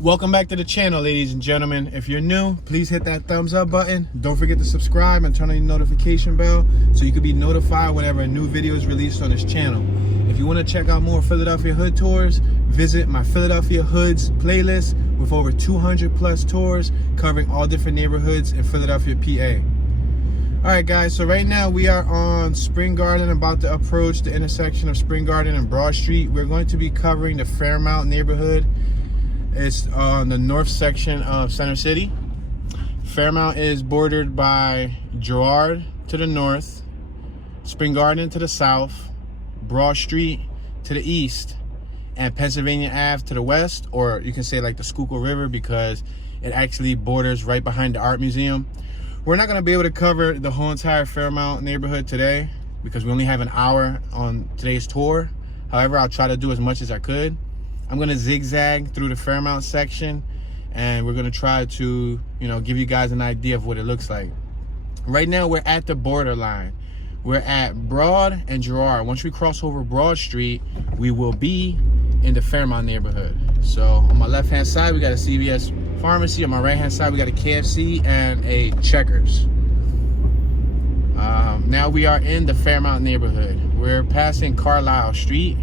Welcome back to the channel, ladies and gentlemen. If you're new, please hit that thumbs up button. Don't forget to subscribe and turn on the notification bell so you can be notified whenever a new video is released on this channel. If you want to check out more Philadelphia hood tours, visit my Philadelphia Hoods playlist with over 200 plus tours covering all different neighborhoods in Philadelphia, PA. Alright guys, so right now we are on Spring Garden, about to approach the intersection of Spring Garden and Broad Street. We're going to be covering the Fairmount neighborhood. It's on the north section of Center City. Fairmount is bordered by Girard to the north, Spring Garden to the south, Broad Street to the east, and Pennsylvania Ave to the west, or you can say like the Schuylkill River because it actually borders right behind the Art Museum. We're not going to be able to cover the whole entire Fairmount neighborhood today because we only have an hour on today's tour. However, I'll try to do as much as I could. I'm going to zigzag through the Fairmount section, and we're going to try to, give you guys an idea of what it looks like. Right now, we're at the borderline. We're at Broad and Girard. Once we cross over Broad Street, we will be in the Fairmount neighborhood. So on my left-hand side, we got a CVS pharmacy. On my right-hand side, we got a KFC and a Checkers. Now we are in the Fairmount neighborhood. We're passing Carlisle Street.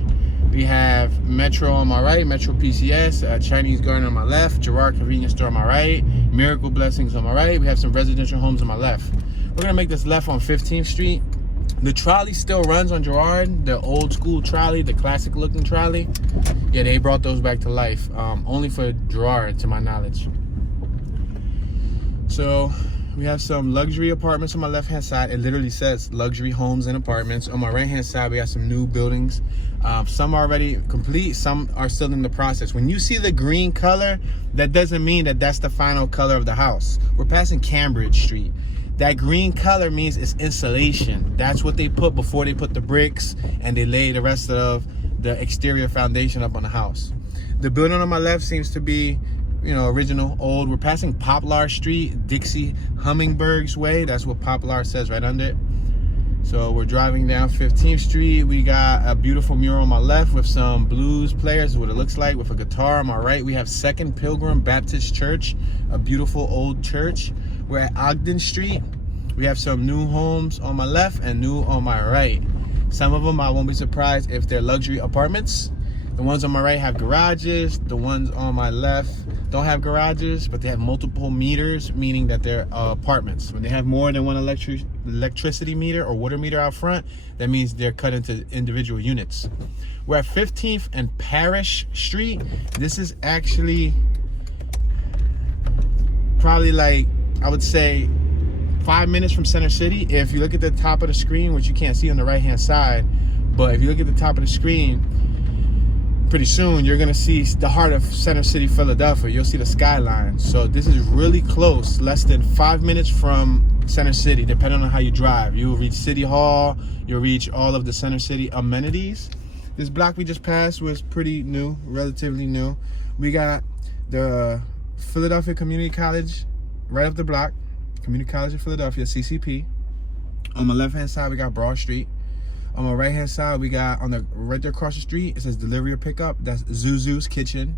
We have Metro on my right, Metro PCS, Chinese Garden on my left, Girard Convenience Store on my right, Miracle Blessings on my right. We have some residential homes on my left. We're gonna make this left on 15th Street. The trolley still runs on Girard, the old school trolley, the classic looking trolley. Yeah, they brought those back to life, only for Girard to my knowledge. So we have some luxury apartments on my left hand side. It literally says luxury homes and apartments. On my right hand side, we got some new buildings. Some are already complete, some are still in the process. When you see the green color, that doesn't mean that that's the final color of the house. We're passing Cambridge Street. That green color means it's insulation. That's what they put before they put the bricks and they lay the rest of the exterior foundation up on the house. The building on my left seems to be, original, old. We're passing Poplar Street, Dixie Hummingbirds Way. That's what Poplar says right under it. So we're driving down 15th Street. We got a beautiful mural on my left with some blues players, is what it looks like, with a guitar. On my right, we have Second Pilgrim Baptist Church, a beautiful old church. We're at Ogden Street. We have some new homes on my left and new on my right. Some of them, I won't be surprised if they're luxury apartments. The ones on my right have garages. The ones on my left don't have garages, but they have multiple meters, meaning that they're apartments. When they have more than one electricity meter or water meter out front, that means they're cut into individual units. We're at 15th and Parish Street. This is actually probably like, I would say 5 minutes from Center City. If you look at the top of the screen, which you can't see on the right hand side, but if you look at the top of the screen, pretty soon you're gonna see the heart of Center City, Philadelphia. You'll see the skyline. So this is really close, less than 5 minutes from Center City, depending on how you drive. You'll reach City Hall, you'll reach all of the Center City amenities. This block we just passed was pretty new, relatively new. We got the Philadelphia Community College right up the block, Community College of Philadelphia, CCP. On my left hand side, we got Broad Street. On my right hand side, we got right there across the street, it says delivery or pickup. That's Zuzu's Kitchen.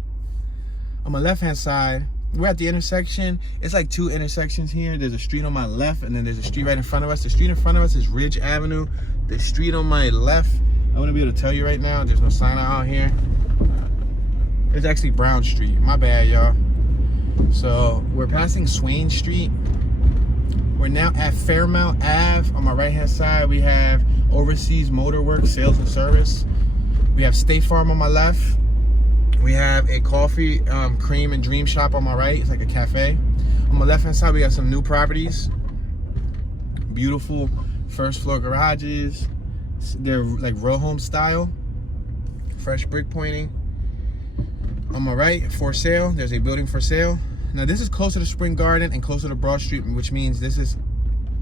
On my left hand side, we're at the intersection. It's like two intersections here. There's a street on my left and then there's a street right in front of us. The street in front of us is Ridge Avenue. The street on my left, I wouldn't be able to tell you right now. There's no sign out here. It's actually Brown Street. My bad, y'all. So we're passing Swain Street. We're now at Fairmount Ave. On my right hand side, we have Overseas Motor Works Sales and Service. We have State Farm on my left. We have a coffee, cream and dream shop on my right. It's like a cafe. On my left hand side, we got some new properties. Beautiful first floor garages. They're like row home style. Fresh brick pointing. On my right, for sale, there's a building for sale. Now this is closer to Spring Garden and closer to Broad Street, which means this is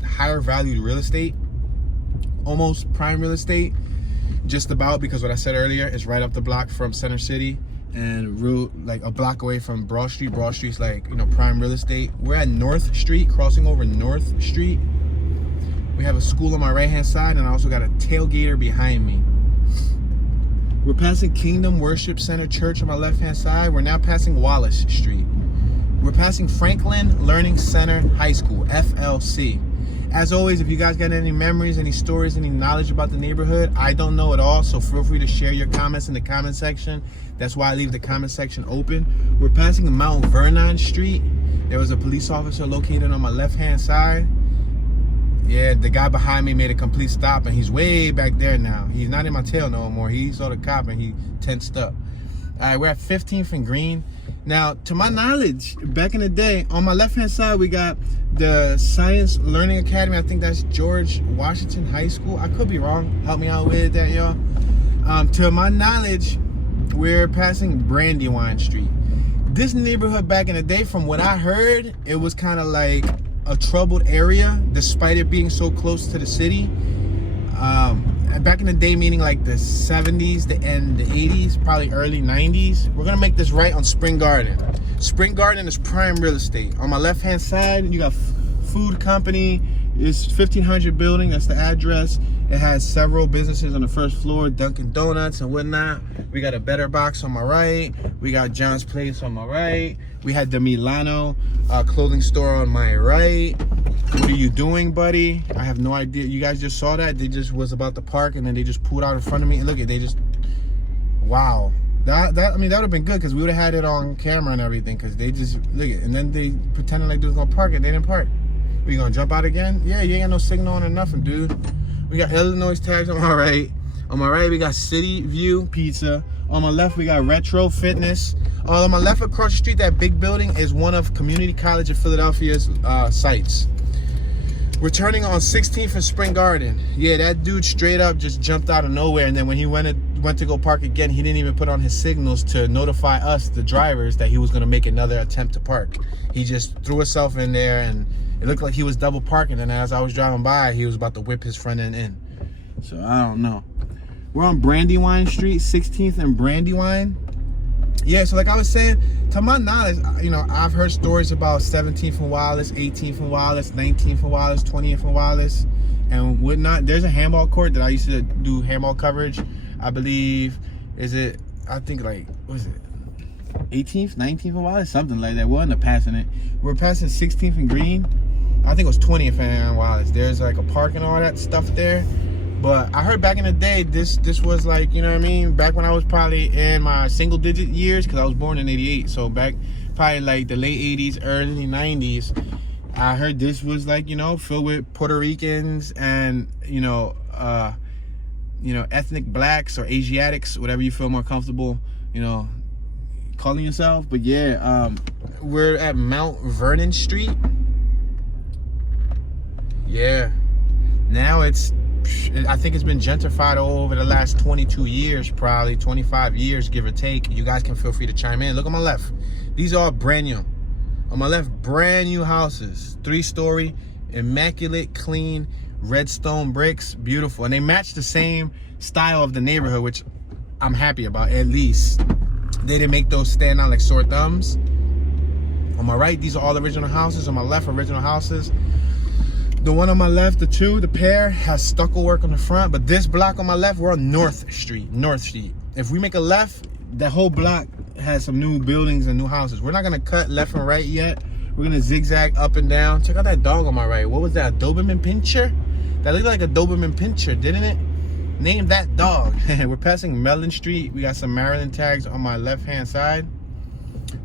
higher valued real estate. Almost prime real estate, just about, because what I said earlier is right up the block from Center City and like a block away from Broad Street. Broad Street's like, prime real estate. We're at North Street, crossing over North Street. We have a school on my right hand side and I also got a tailgater behind me. We're passing Kingdom Worship Center Church on my left-hand side. We're now passing Wallace Street. We're passing Franklin Learning Center High School, FLC. As always, if you guys got any memories, any stories, any knowledge about the neighborhood, I don't know it all, so feel free to share your comments in the comment section. That's why I leave the comment section open. We're passing Mount Vernon Street. There was a police officer located on my left-hand side. Yeah, the guy behind me made a complete stop, and he's way back there now. He's not in my tail no more. He saw the cop, and he tensed up. All right, we're at 15th and Green. Now, to my knowledge, back in the day, on my left-hand side, we got the Science Learning Academy. I think that's George Washington High School. I could be wrong. Help me out with that, y'all. To my knowledge, we're passing Brandywine Street. This neighborhood back in the day, from what I heard, it was kind of like a troubled area, despite it being so close to the city. Back in the day, meaning like the 70s, the 80s, probably early 90s. We're gonna make this right on Spring Garden. Spring Garden is prime real estate. On my left-hand side, you got food company. It's 1500 building, that's the address. It has several businesses on the first floor, Dunkin' Donuts and whatnot. We got a Better Box on my right. We got John's Place on my right. We had the Milano clothing store on my right. What are you doing, buddy? I have no idea. You guys just saw that? They just was about to park, and then they just pulled out in front of me. And look at, they just, wow. I mean, that would have been good, because we would have had it on camera and everything, because they just, look at, and then they pretended like they was going to park it. They didn't park. We gonna jump out again? Yeah, you ain't got no signal on or nothing, dude. We got Illinois tags on my right. On my right, we got City View Pizza. On my left, we got Retro Fitness. On my left, across the street, that big building is one of Community College of Philadelphia's sites. We're turning on 16th and Spring Garden. Yeah, that dude straight up just jumped out of nowhere, and then when he went to go park again, he didn't even put on his signals to notify us, the drivers, that he was gonna make another attempt to park. He just threw himself in there, and it looked like he was double parking, and as I was driving by, he was about to whip his front end in. So I don't know. We're on Brandywine Street, 16th and Brandywine. Yeah, so like I was saying, to my knowledge, you know, I've heard stories about 17th and Wallace, 18th and Wallace, 19th and Wallace, 20th and Wallace, and whatnot. There's a handball court that I used to do handball coverage. I believe, I think like, what is it? 18th, 19th and Wallace, something like that. We'll end up passing it. We're passing 16th and Green. I think it was 20th and Wallace. There's like a park and all that stuff there. But I heard back in the day, this was like, you know what I mean? Back when I was probably in my single digit years, because I was born in 88. So back probably like the late 80s, early 90s, I heard this was like, you know, filled with Puerto Ricans and, ethnic blacks or Asiatics, whatever you feel more comfortable, calling yourself. But yeah, we're at Mount Vernon Street. Yeah, now I think it's been gentrified over the last 22 years, probably 25 years, give or take. You guys can feel free to chime in. Look on my left. These are all brand new. On my left, brand new houses. 3-story, immaculate, clean, red stone bricks, beautiful. And they match the same style of the neighborhood, which I'm happy about, at least. They didn't make those stand out like sore thumbs. On my right, these are all original houses. On my left, original houses. The one on my left, the pair, has stucco work on the front. But this block on my left, we're on North Street. If we make a left, that whole block has some new buildings and new houses. We're not gonna cut left and right yet. We're gonna zigzag up and down. Check out that dog on my right. What was that, a Doberman Pinscher? That looked like a Doberman Pinscher, didn't it? Name that dog. We're passing Mellon Street. We got some Maryland tags on my left-hand side.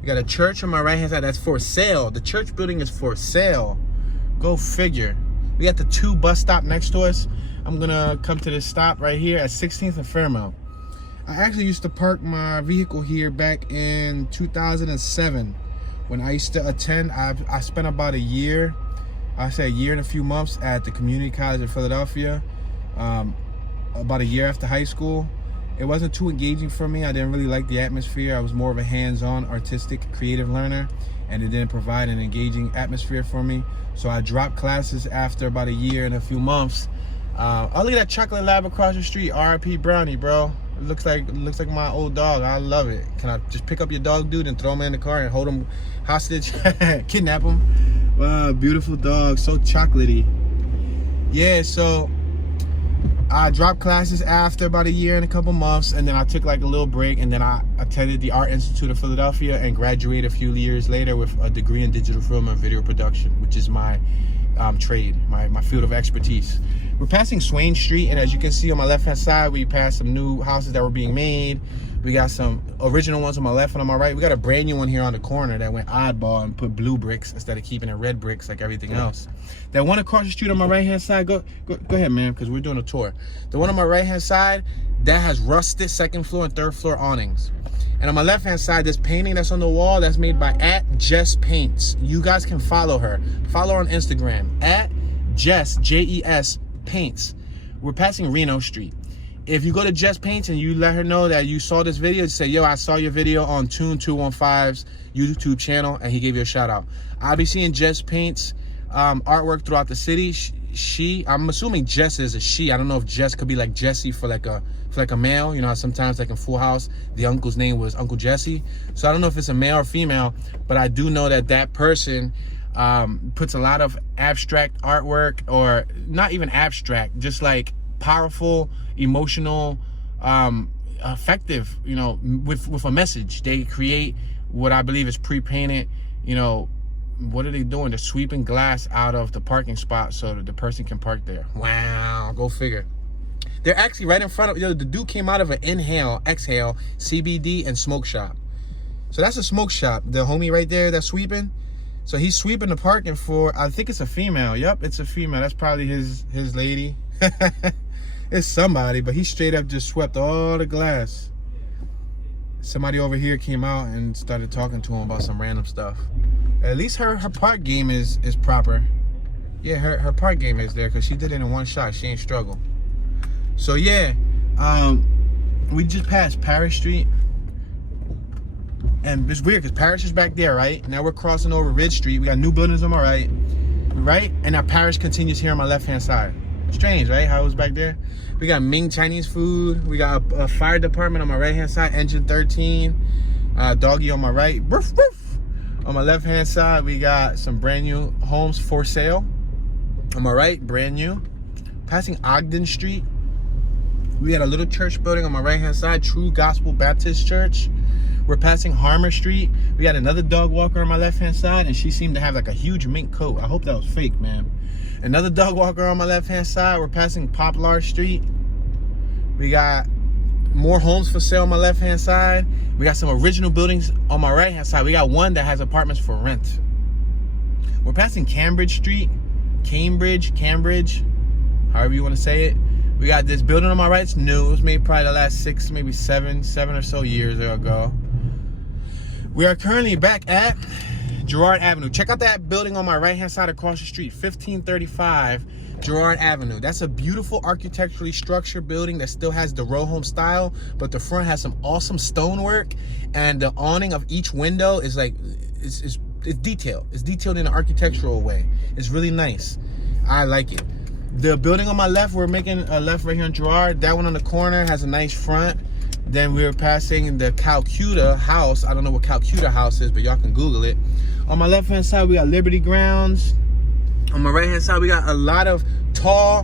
We got a church on my right-hand side that's for sale. The church building is for sale. Go figure. We got the 2 bus stop next to us. I'm gonna come to this stop right here at 16th and Fairmount. I actually used to park my vehicle here back in 2007 when I used to attend. I spent about a year, I say a year and a few months at the Community College of Philadelphia, about a year after high school. It wasn't too engaging for me. I didn't really like the atmosphere. I was more of a hands-on, artistic, creative learner, and it didn't provide an engaging atmosphere for me. So I dropped classes after about a year and a few months. Oh, look at that chocolate lab across the street. R.I.P. Brownie, bro. It looks like my old dog. I love it. Can I just pick up your dog, dude, and throw him in the car and hold him hostage? Kidnap him? Wow, beautiful dog. So chocolatey. Yeah, so I dropped classes after about a year and a couple months, and then I took like a little break, and then I attended the Art Institute of Philadelphia and graduated a few years later with a degree in digital film and video production, which is my trade, my field of expertise. We're passing Swain Street, and as you can see on my left-hand side, we passed some new houses that were being made. We got some original ones on my left and on my right. We got a brand new one here on the corner that went oddball and put blue bricks instead of keeping it red bricks like everything else. That one across the street on my right-hand side, go ahead, man, because we're doing a tour. The one on my right-hand side, that has rusted second floor and third floor awnings. And on my left-hand side, this painting that's on the wall that's made by @Jess Paints. You guys can follow her. Follow her on Instagram, @Jess, Jes Paints. We're passing Reno Street. If you go to Jess Paints and you let her know that you saw this video, just say, yo, I saw your video on Tune215's YouTube channel, and he gave you a shout out. I'll be seeing Jess Paints artwork throughout the city. I'm assuming Jess is a she. I don't know if Jess could be like Jesse for like a male. You know how sometimes like in Full House, the uncle's name was Uncle Jesse. So I don't know if it's a male or female, but I do know that that person puts a lot of abstract artwork, or not even abstract, just like powerful, emotional, effective, you know, with a message. They create what I believe is pre-painted, you know, what are they doing? They're sweeping glass out of the parking spot so that the person can park there. Wow, go figure. They're actually right in front of, the dude came out of an inhale, exhale, CBD and smoke shop. So that's a smoke shop. The homie right there that's sweeping. So he's sweeping the parking for, I think it's a female. Yep, it's a female. That's probably his lady. It's somebody, but he straight up just swept all the glass. Somebody over here came out and started talking to him about some random stuff. At least her park game is proper. Yeah, her park game is there because she did it in one shot. She ain't struggle. So yeah, we just passed Paris Street. And it's weird because Paris is back there, right? Now we're crossing over Ridge Street. We got new buildings on my right? And now Paris continues here on my left-hand side. Strange, right? How it was back there. We got Ming Chinese food. We got a fire department on my right-hand side, Engine 13. Doggy on my right. Woof, woof. On my left-hand side, we got some brand new homes for sale. On my right, brand new. Passing Ogden Street. We got a little church building on my right-hand side, True Gospel Baptist Church. We're passing Harmer Street. We got another dog walker on my left-hand side, and she seemed to have like a huge mink coat. I hope that was fake, man. Another dog walker on my left-hand side. We're passing Poplar Street. We got more homes for sale on my left-hand side. We got some original buildings on my right-hand side. We got one that has apartments for rent. We're passing Cambridge Street. Cambridge, however you want to say it. We got this building on my right. It's new. It was made probably the last 6, maybe 7 or so years ago. We are currently back at Girard Avenue. Check out that building on my right-hand side across the street, 1535 Girard Avenue. That's a beautiful architecturally structured building that still has the row home style, but the front has some awesome stonework, and the awning of each window is like, it's detailed. It's detailed in an architectural way. It's really nice. I like it. The building on my left, we're making a left right here on Girard. That one on the corner has a nice front. Then we're passing the Calcutta House. I don't know what Calcutta House is, but y'all can Google it. On my left-hand side, we got Liberty Grounds. On my right-hand side, we got a lot of tall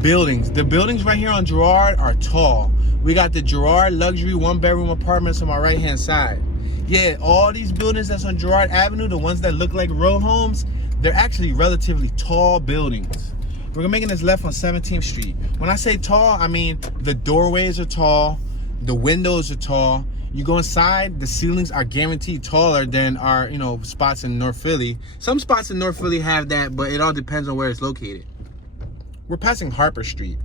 buildings. The buildings right here on Girard are tall. We got the Girard luxury one-bedroom apartments on my right-hand side. Yeah, all these buildings that's on Girard Avenue, the ones that look like row homes, they're actually relatively tall buildings. We're making this left on 17th Street. When I say tall, I mean the doorways are tall, the windows are tall. You go inside, the ceilings are guaranteed taller than our, spots in North Philly. Some spots in North Philly have that, but it all depends on where it's located. We're passing Harper Street.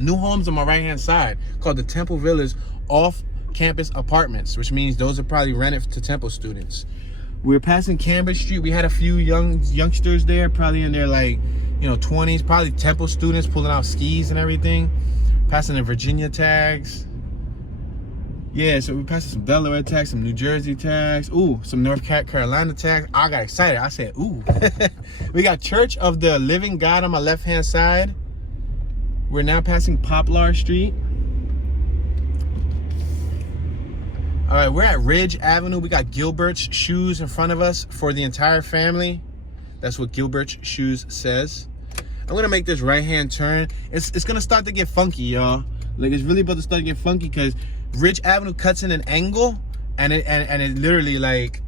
New homes on my right-hand side called the Temple Villas off-campus apartments, which means those are probably rented to Temple students. We're passing Cambridge Street. We had a few youngsters there, probably in their 20s, probably Temple students pulling out skis and everything. Passing the Virginia tags. Yeah, so we passed some Delaware tags, some New Jersey tags. Ooh, some North Carolina tags. I got excited. I said, ooh. We got Church of the Living God on my left-hand side. We're now passing Poplar Street. All right, we're at Ridge Avenue. We got Gilbert's Shoes in front of us for the entire family. That's what Gilbert's Shoes says. I'm gonna make this right-hand turn. It's gonna start to get funky, y'all. Like, it's really about to start to get funky because Ridge Avenue cuts in an angle, and it literally like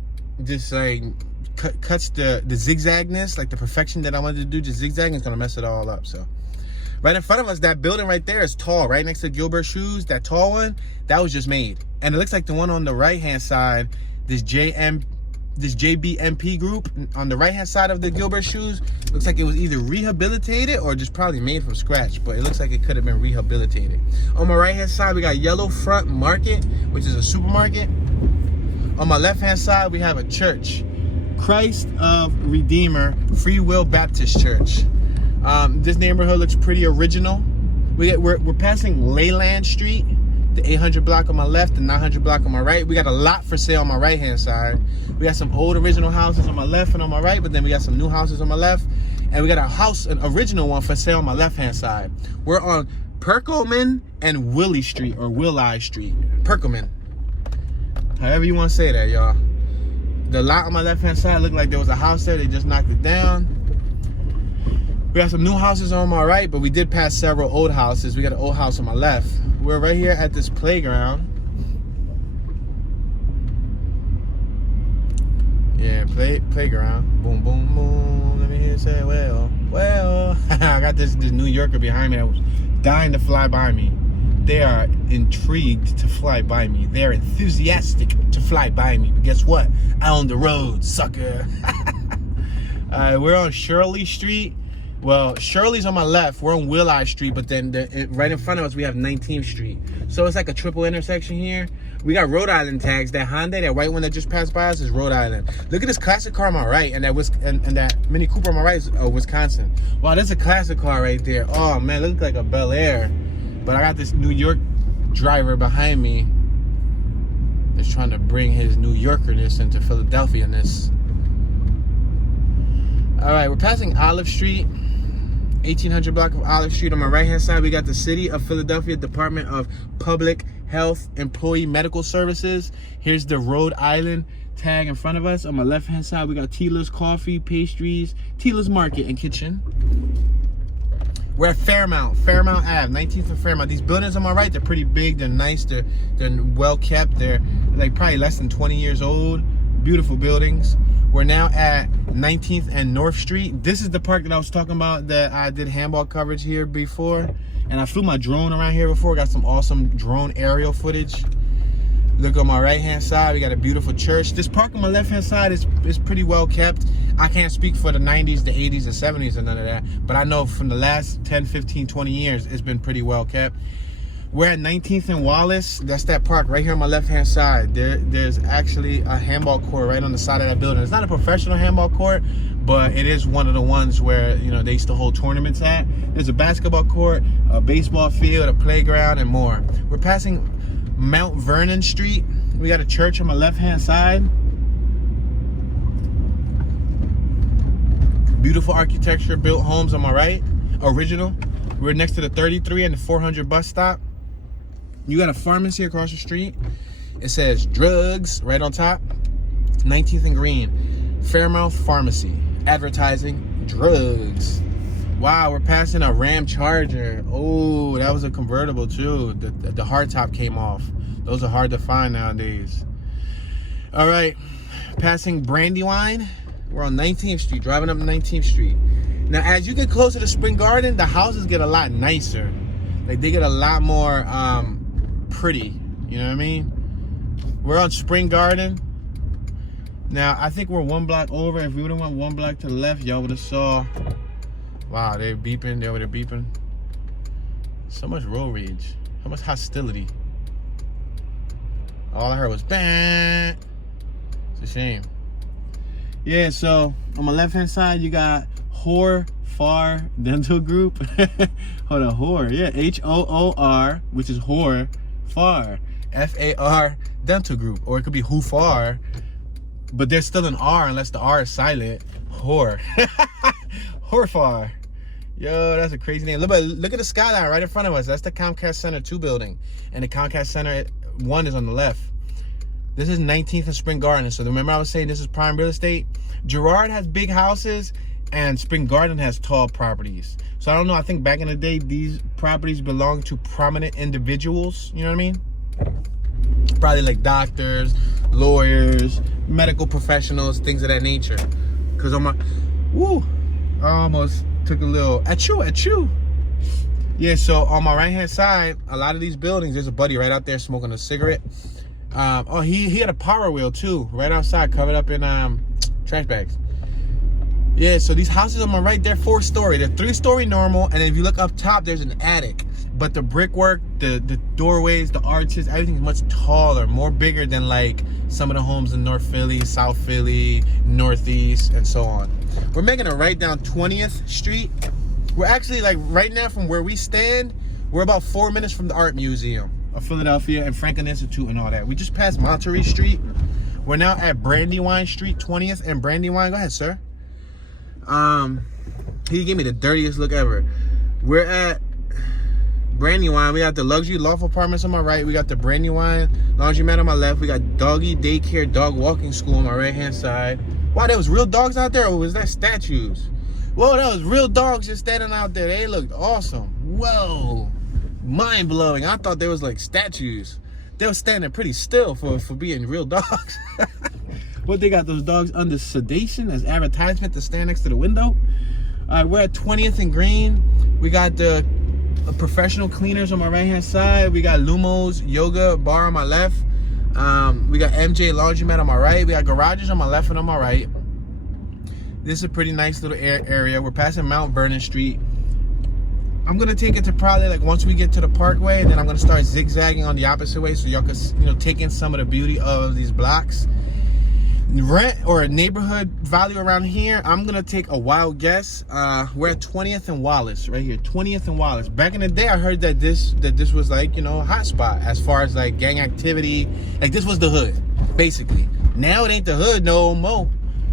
just like cuts the zigzagness, like the perfection that I wanted to do, just zigzagging is gonna mess it all up. So right in front of us, that building right there is tall, right next to Gilbert Shoes. That tall one, that was just made. And it looks like the one on the right-hand side, this JBMP group on the right-hand side of the Gilbert Shoes, looks like it was either rehabilitated or just probably made from scratch, but it looks like it could have been rehabilitated. On my right-hand side, we got Yellow Front Market, which is a supermarket. On my left-hand side, we have a church, Christ of Redeemer Free Will Baptist Church. This neighborhood looks pretty original. We're passing Leyland Street, the 800 block on my left, the 900 block on my right. We got a lot for sale on my right-hand side. We got some old original houses on my left and on my right, but then we got some new houses on my left. And we got a house, an original one for sale on my left-hand side. We're on Perkleman and Willie Street, or Willie Street. Perkleman. However you want to say that, y'all. The lot on my left-hand side looked like there was a house there. They just knocked it down. We got some new houses on my right, but we did pass several old houses. We got an old house on my left. We're right here at this playground. Yeah, playground. Boom, boom, boom. Let me hear you say, well. I got this New Yorker behind me that was dying to fly by me. They are intrigued to fly by me. They're enthusiastic to fly by me. But guess what? I'm on the road, sucker. We're on Shirley Street. Well, Shirley's on my left. We're on Willie Street, but then right in front of us, we have 19th Street. So it's like a triple intersection here. We got Rhode Island tags. That Hyundai, that white one that just passed by us, is Rhode Island. Look at this classic car on my right, and that Mini Cooper on my right is Wisconsin. Wow, that's a classic car right there. Oh, man, it looks like a Bel Air. But I got this New York driver behind me that's trying to bring his New Yorkerness into Philadelphia-ness. All right, we're passing Olive Street. 1800 block of Olive Street. On my right hand side, we got the City of Philadelphia Department of Public Health Employee Medical Services. Here's the Rhode Island tag in front of us. On my left hand side, we got Tila's Coffee, Pastries, Tila's Market and Kitchen. We're at Fairmount Ave, 19th and Fairmount. These buildings on my right, they're pretty big, they're nice, they're well kept, they're like probably less than 20 years old. Beautiful buildings. We're now at 19th and North Street. This is the park that I was talking about that I did handball coverage here before. And I flew my drone around here before. Got some awesome drone aerial footage. Look on my right-hand side, we got a beautiful church. This park on my left-hand side is pretty well kept. I can't speak for the 90s, the 80s, the 70s, and none of that. But I know from the last 10, 15, 20 years, it's been pretty well kept. We're at 19th and Wallace. That's that park right here on my left-hand side. There's actually a handball court right on the side of that building. It's not a professional handball court, but it is one of the ones where, you know, they used to hold tournaments at. There's a basketball court, a baseball field, a playground, and more. We're passing Mount Vernon Street. We got a church on my left-hand side. Beautiful architecture, built homes on my right. Original. We're next to the 33 and the 400 bus stop. You got a pharmacy across the street. It says drugs right on top. 19th and Green. Fairmount Pharmacy. Advertising drugs. Wow, we're passing a Ram Charger. Oh, that was a convertible too. The hardtop came off. Those are hard to find nowadays. All right, passing Brandywine. We're on 19th Street, driving up 19th Street. Now, as you get closer to Spring Garden, the houses get a lot nicer. Like, they get a lot more pretty. You know what I mean? We're on Spring Garden. Now, I think we're one block over. If we would have went one block to the left, y'all would have saw. Wow, they're beeping. They're beeping. So much road rage. So much hostility. All I heard was bang. It's a shame. Yeah, so on my left-hand side, you got Far Dental Group. Hold on, Hoor. Yeah, H-O-O-R, which is Hoor Far. F-A-R Dental Group. Or it could be Who Far. But there's still an R unless the R is silent. Hoor. Horfar. Yo, that's a crazy name. Look at the skyline right in front of us. That's the Comcast Center 2 building. And the Comcast Center 1 is on the left. This is 19th and Spring Garden. So remember I was saying this is prime real estate? Girard has big houses. And Spring Garden has tall properties. So I don't know, I think back in the day, these properties belonged to prominent individuals, you know what I mean? Probably like doctors, lawyers, medical professionals, things of that nature. Because on my, I almost took a little achoo. Yeah, so on my right hand side, a lot of these buildings, there's a buddy right out there smoking a cigarette. He had a power wheel too, right outside, covered up in trash bags. Yeah, so these houses on my right, they're 4-story. They're 3-story normal, and if you look up top, there's an attic. But the brickwork, the doorways, the arches, everything's much taller, more bigger than like some of the homes in North Philly, South Philly, Northeast, and so on. We're making a right down 20th Street. We're actually, like, right now from where we stand, we're about 4 minutes from the Art Museum of Philadelphia and Franklin Institute and all that. We just passed Monterey Street. We're now at Brandywine Street, 20th and Brandywine. Go ahead, sir. He gave me the dirtiest look ever. We're at Brandywine. We got the luxury loft apartments on my right. We got the Brandywine laundromat on my left. We got doggy daycare, dog walking school on my right hand side. Wow, there was real dogs out there, or was that statues? Whoa, that was real dogs just standing out there. They looked awesome. Whoa, mind blowing. I thought they was like statues. They were standing pretty still for being real dogs. What, they got those dogs under sedation as advertisement to stand next to the window? All right, we're at 20th and Green. We got the professional cleaners on my right hand side. We got Lumos yoga bar on my left. We got MJ laundromat on my right. We got garages on my left and on my right. This is a pretty nice little area. We're passing Mount Vernon Street. I'm gonna take it to probably like once we get to the Parkway, and then I'm gonna start zigzagging on the opposite way so y'all can, you know, take in some of the beauty of these blocks. Rent or neighborhood value around here, I'm gonna take a wild guess. We're at 20th and Wallace, right here, 20th and Wallace. Back in the day, I heard that this was like, you know, a hot spot as far as like gang activity. Like, this was the hood, basically. Now it ain't the hood no more.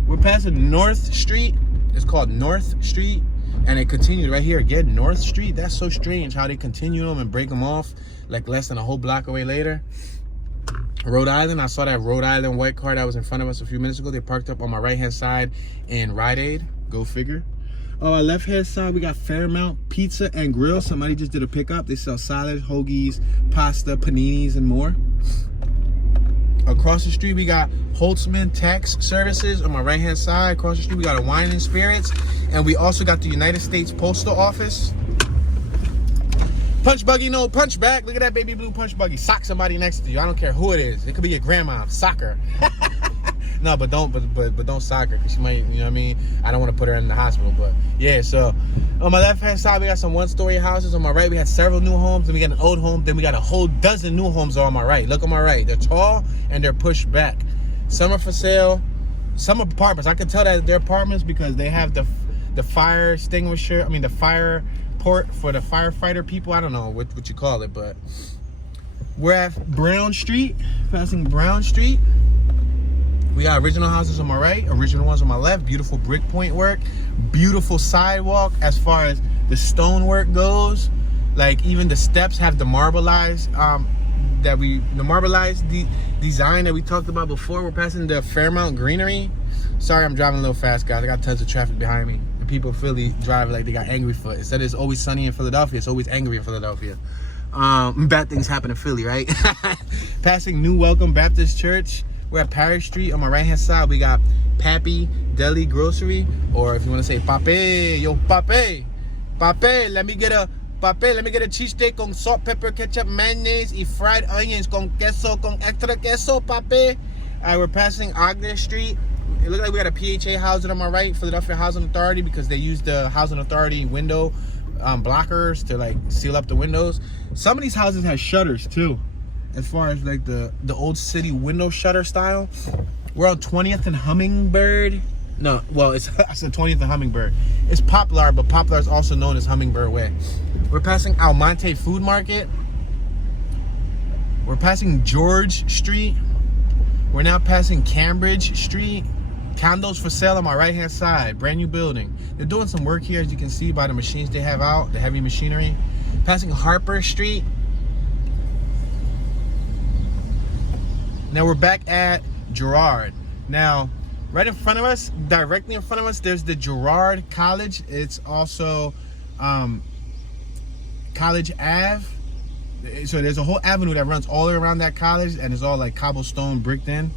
We're passing North Street. It's called North Street, and it continued right here again. North Street. That's so strange how they continue them and break them off like less than a whole block away later. Rhode Island, I saw that Rhode Island white car that was in front of us a few minutes ago. They parked up on my right hand side in Rite Aid. Go figure. On my left hand side, we got Fairmount Pizza and Grill. Somebody just did a pickup. They sell salads, hoagies, pasta, paninis, and more. Across the street, we got Holtzman Tax Services on my right hand side. Across the street, we got a Wine and Spirits, and we also got the United States Postal Office. Punch buggy, no punch back. Look at that baby blue punch buggy. Sock somebody next to you. I don't care who it is. It could be your grandma. Sock her. No, but don't sock her, because she might, you know what I mean? I don't want to put her in the hospital, but yeah. So on my left hand side, we got some 1-story houses. On my right, we had several new homes. Then we got an old home. Then we got a whole dozen new homes on my right. Look on my right. They're tall and they're pushed back. Some are for sale. Some are apartments. I can tell that they're apartments because they have the fire extinguisher. I mean, the fire port for the firefighter people. I don't know what you call it, but we're at Brown Street, passing Brown Street. We got original houses on my right, original ones on my left. Beautiful brick point work, beautiful sidewalk as far as the stonework goes. Like, even the steps have the marbleized design that we talked about before. We're passing the Fairmount Greenery. Sorry, I'm driving a little fast, guys. I got tons of traffic behind me. People in Philly drive like they got angry foot. Instead of it's always sunny in Philadelphia, it's always angry in Philadelphia. Bad things happen in Philly, right? Passing New Welcome Baptist Church. We're at Parish Street. On my right hand side, we got Pappy Deli Grocery, or if you want to say Pape, yo Pape, let me get a cheesesteak con salt, pepper, ketchup, mayonnaise, and fried onions con queso, con extra queso, Pape. We're passing Ogden Street. It looked like we had a PHA housing on my right, Philadelphia Housing Authority, because they used the Housing Authority window blockers to like seal up the windows. Some of these houses have shutters too, as far as like the old city window shutter style. We're on 20th and Hummingbird. No, well, I said 20th and Hummingbird. It's Poplar, but Poplar is also known as Hummingbird Way. We're passing Almonte Food Market. We're passing George Street. We're now passing Cambridge Street. Condos for sale on my right hand side. Brand new building. They're doing some work here, as you can see by the machines they have out, the heavy machinery. Passing Harper Street. Now we're back at Girard. Now, Right in front of us, directly in front of us, there's the Girard College. It's also College Ave. So there's a whole avenue that runs all the way around that college, and it's all like cobblestone bricked in.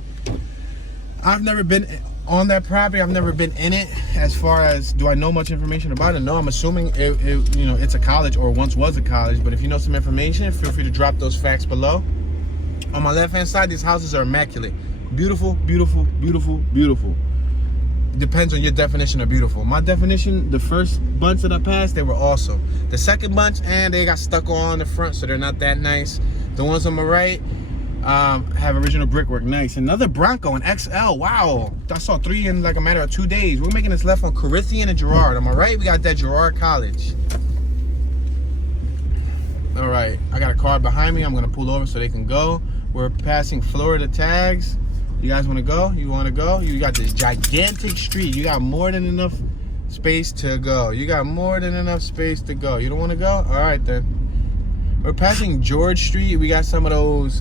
I've never been on that property. I've never been in it. As far as, do I know much information about it? No, I'm assuming it's a college, or once was a college. But if you know some information, feel free to drop those facts below. On my left hand side, these houses are immaculate. Beautiful, beautiful, beautiful, beautiful. Depends on your definition of beautiful. My definition, the first bunch that I passed, they were awesome. The second bunch, and they got stuck on the front, so they're not that nice. The ones on my right have original brickwork. Nice. Another Bronco, an XL. Wow. I saw 3 in like a matter of 2 days. We're making this left on Corinthian and Girard. On my right, we got that Girard College. All right. I got a car behind me. I'm going to pull over so they can go. We're passing Florida tags. You guys want to go? You want to go? You got this gigantic street. You got more than enough space to go. You got more than enough space to go. You don't want to go? All right, then. We're passing George Street. We got some of those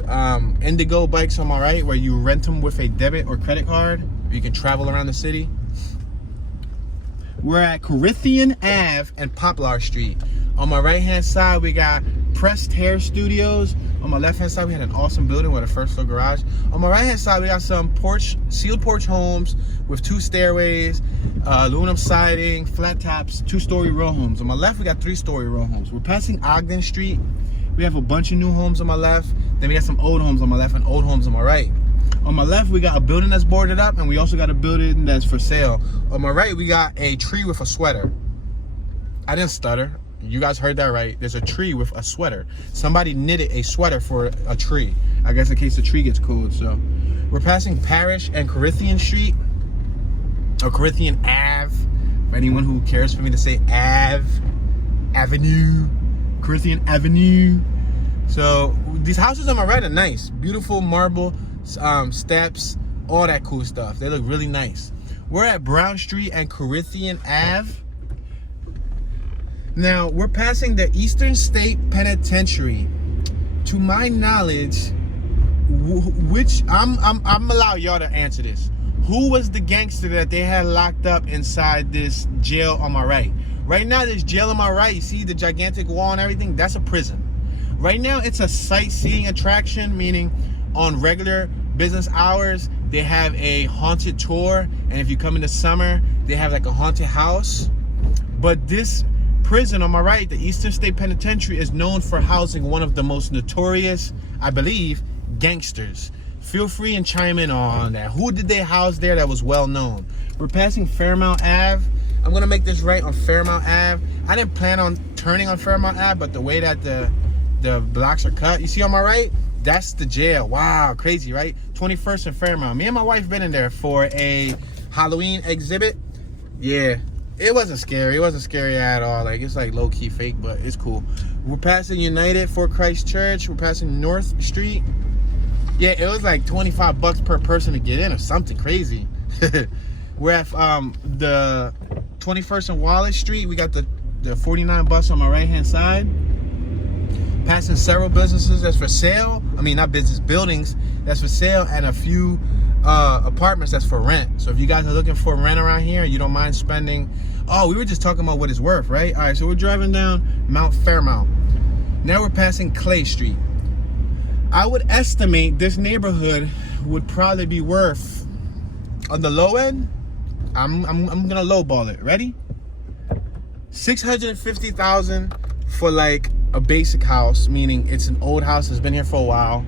Indigo bikes on my right where you rent them with a debit or credit card. You can travel around the city. We're at Corinthian Ave and Poplar Street. On my right-hand side, we got Pressed Hair Studios. On my left-hand side, we had an awesome building with a first-floor garage. On my right-hand side, we got some sealed porch homes with 2 stairways, aluminum siding, flat tops, 2-story row homes. On my left, we got 3-story row homes. We're passing Ogden Street. We have a bunch of new homes on my left. Then we got some old homes on my left and old homes on my right. On my left, we got a building that's boarded up, and we also got a building that's for sale. On my right, we got a tree with a sweater. I didn't stutter. You guys heard that right. There's a tree with a sweater. Somebody knitted a sweater for a tree. I guess in case the tree gets cold. So we're passing Parish and Corinthian Street, or Corinthian Ave. For anyone who cares for me to say Avenue, Corinthian Avenue. So these houses on my right are nice. Beautiful marble steps, all that cool stuff. They look really nice. We're at Brown Street and Corinthian Ave. Now, we're passing the Eastern State Penitentiary. To my knowledge, which I'm allow y'all to answer this. Who was the gangster that they had locked up inside this jail on my right? Right now, this jail on my right, you see the gigantic wall and everything? That's a prison. Right now, it's a sightseeing attraction, meaning on regular business hours, they have a haunted tour. And if you come in the summer, they have like a haunted house. But this prison on my right, the Eastern State Penitentiary, is known for housing one of the most notorious, I believe, gangsters. Feel free and chime in on that. Who did they house there that was well known? We're passing Fairmount Ave. I'm gonna make this right on Fairmount Ave. I didn't plan on turning on Fairmount Ave, but the way that the blocks are cut, you see on my right, that's the jail. Wow, crazy, right? 21st and Fairmount. Me and my wife been in there for a Halloween exhibit. Yeah. It wasn't scary. It wasn't scary at all. Like, it's like low-key fake, but it's cool. We're passing United for Christ Church. We're passing North Street. Yeah, it was like $25 per person to get in or something crazy. We're at the 21st and Wallace Street. We got the 49 bus on my right-hand side. Passing several businesses that's for sale. I mean, not business, buildings that's for sale, and a few apartments that's for rent. So if you guys are looking for rent around here, you don't mind spending. Oh, we were just talking about what it's worth, right? All right, so we're driving down Mount Fairmount. Now we're passing Clay Street. I would estimate this neighborhood would probably be worth, on the low end, I'm gonna lowball it. Ready? $650,000 for like a basic house, meaning it's an old house that's been here for a while.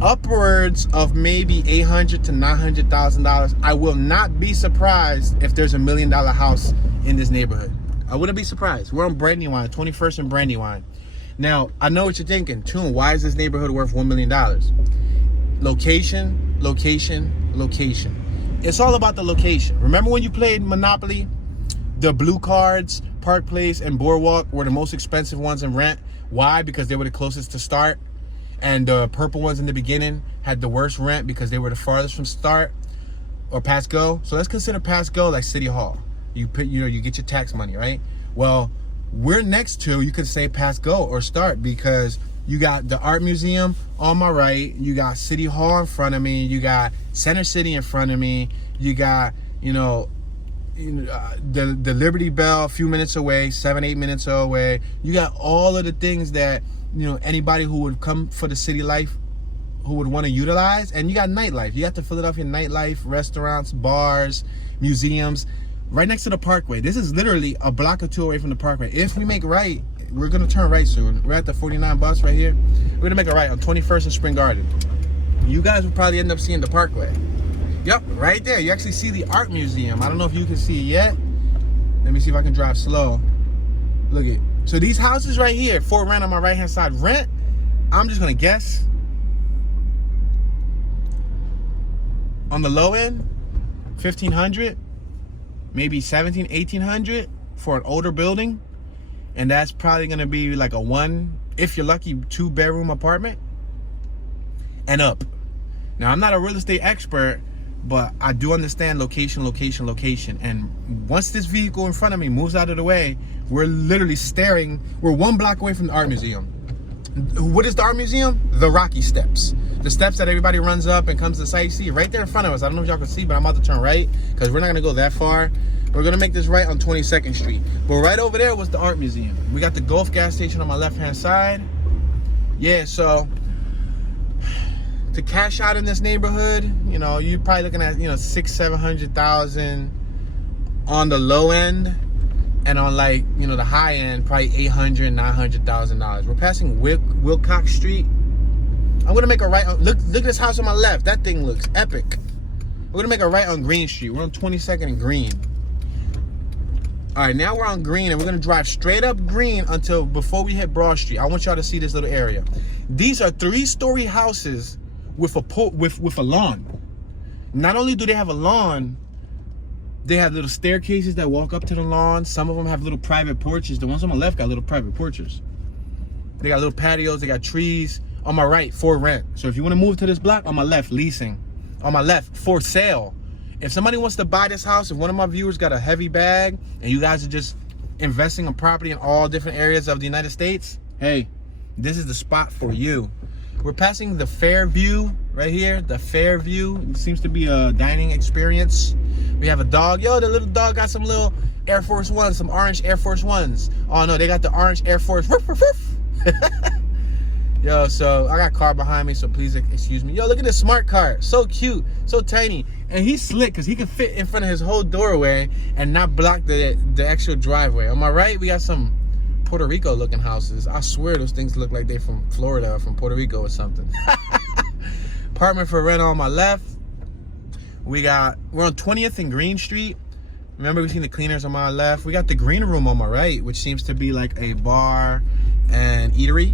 Upwards of maybe $800,000 to $900,000. I will not be surprised if there's $1 million house in this neighborhood. I wouldn't be surprised. We're on Brandywine, 21st and Brandywine. Now, I know what you're thinking. Tune, why is this neighborhood worth $1 million? Location, location, location. It's all about the location. Remember when you played Monopoly? The blue cards, Park Place and Boardwalk were the most expensive ones in rent. Why? Because they were the closest to start. And the purple ones in the beginning had the worst rent because they were the farthest from start or past go. So let's consider past go like City Hall. You put, you get your tax money, right? Well, we're next to, you could say past go or start, because You got the art museum on my right. You got City Hall in front of me. You got Center City in front of me. You got, the Liberty Bell a few minutes away, 7-8 minutes away. You got all of the things that, anybody who would come for the city life who would want to utilize. And you got nightlife. You got the Philadelphia nightlife, restaurants, bars, museums, right next to the Parkway. This is literally a block or two away from the Parkway. If we make right, we're going to turn right soon. We're at the 49 bus right here. We're going to make a right on 21st and Spring Garden. You guys will probably end up seeing the Parkway. Yep, right there. You actually see the art museum. I don't know if you can see it yet. Let me see if I can drive slow. Look at. So these houses right here, for rent on my right-hand side. Rent, I'm just going to guess. On the low end, $1,500, maybe $1,700, $1,800 for an older building. And that's probably going to be like a one, if you're lucky, 2-bedroom apartment and up. Now, I'm not a real estate expert, but I do understand location. And once this vehicle in front of me moves out of the way, we're literally staring. We're 1 block away from the art museum. What is the art museum? The Rocky Steps. The steps that everybody runs up and comes to sightsee. Right there in front of us. I don't know if y'all can see, but I'm about to turn right because we're not going to go that far. We're going to make this right on 22nd Street. But right over there was the art museum. We got the Gulf gas station on my left-hand side. Yeah, so to cash out in this neighborhood, you're probably looking at, $600,000-$700,000 on the low end. And on the high end, probably $800,000-$900,000. We're passing Wilcox Street. I'm going to make a right on, look at this house on my left. That thing looks epic. We're going to make a right on Green Street. We're on 22nd and Green. All right, now we're on Green, and we're gonna drive straight up Green until before we hit Broad Street. I want y'all to see this little area. These are 3-story houses with a lawn. Not only do they have a lawn, they have little staircases that walk up to the lawn. Some of them have little private porches. The ones on my left got little private porches. They got little patios. They got trees. On my right, for rent. So if you want to move to this block, on my left, leasing. On my left, for sale. If somebody wants to buy this house, if one of my viewers got a heavy bag and you guys are just investing in property in all different areas of the United States, hey, this is the spot for you. We're passing the Fairview right here. The Fairview. It seems to be a dining experience. We have a dog. Yo, the little dog got some little Air Force Ones, some orange Air Force Ones. Oh no, they got the orange Air Force. Yo, so I got a car behind me, so please excuse me. Yo, look at this smart car. So cute, so tiny. And he's slick because he can fit in front of his whole doorway and not block the actual driveway. On my right, we got some Puerto Rico looking houses. I swear those things look like they're from Florida or from Puerto Rico or something. Apartment for rent on my left. We're on 20th and Green Street. Remember, we seen the cleaners on my left. We got the green room on my right, which seems to be like a bar and eatery.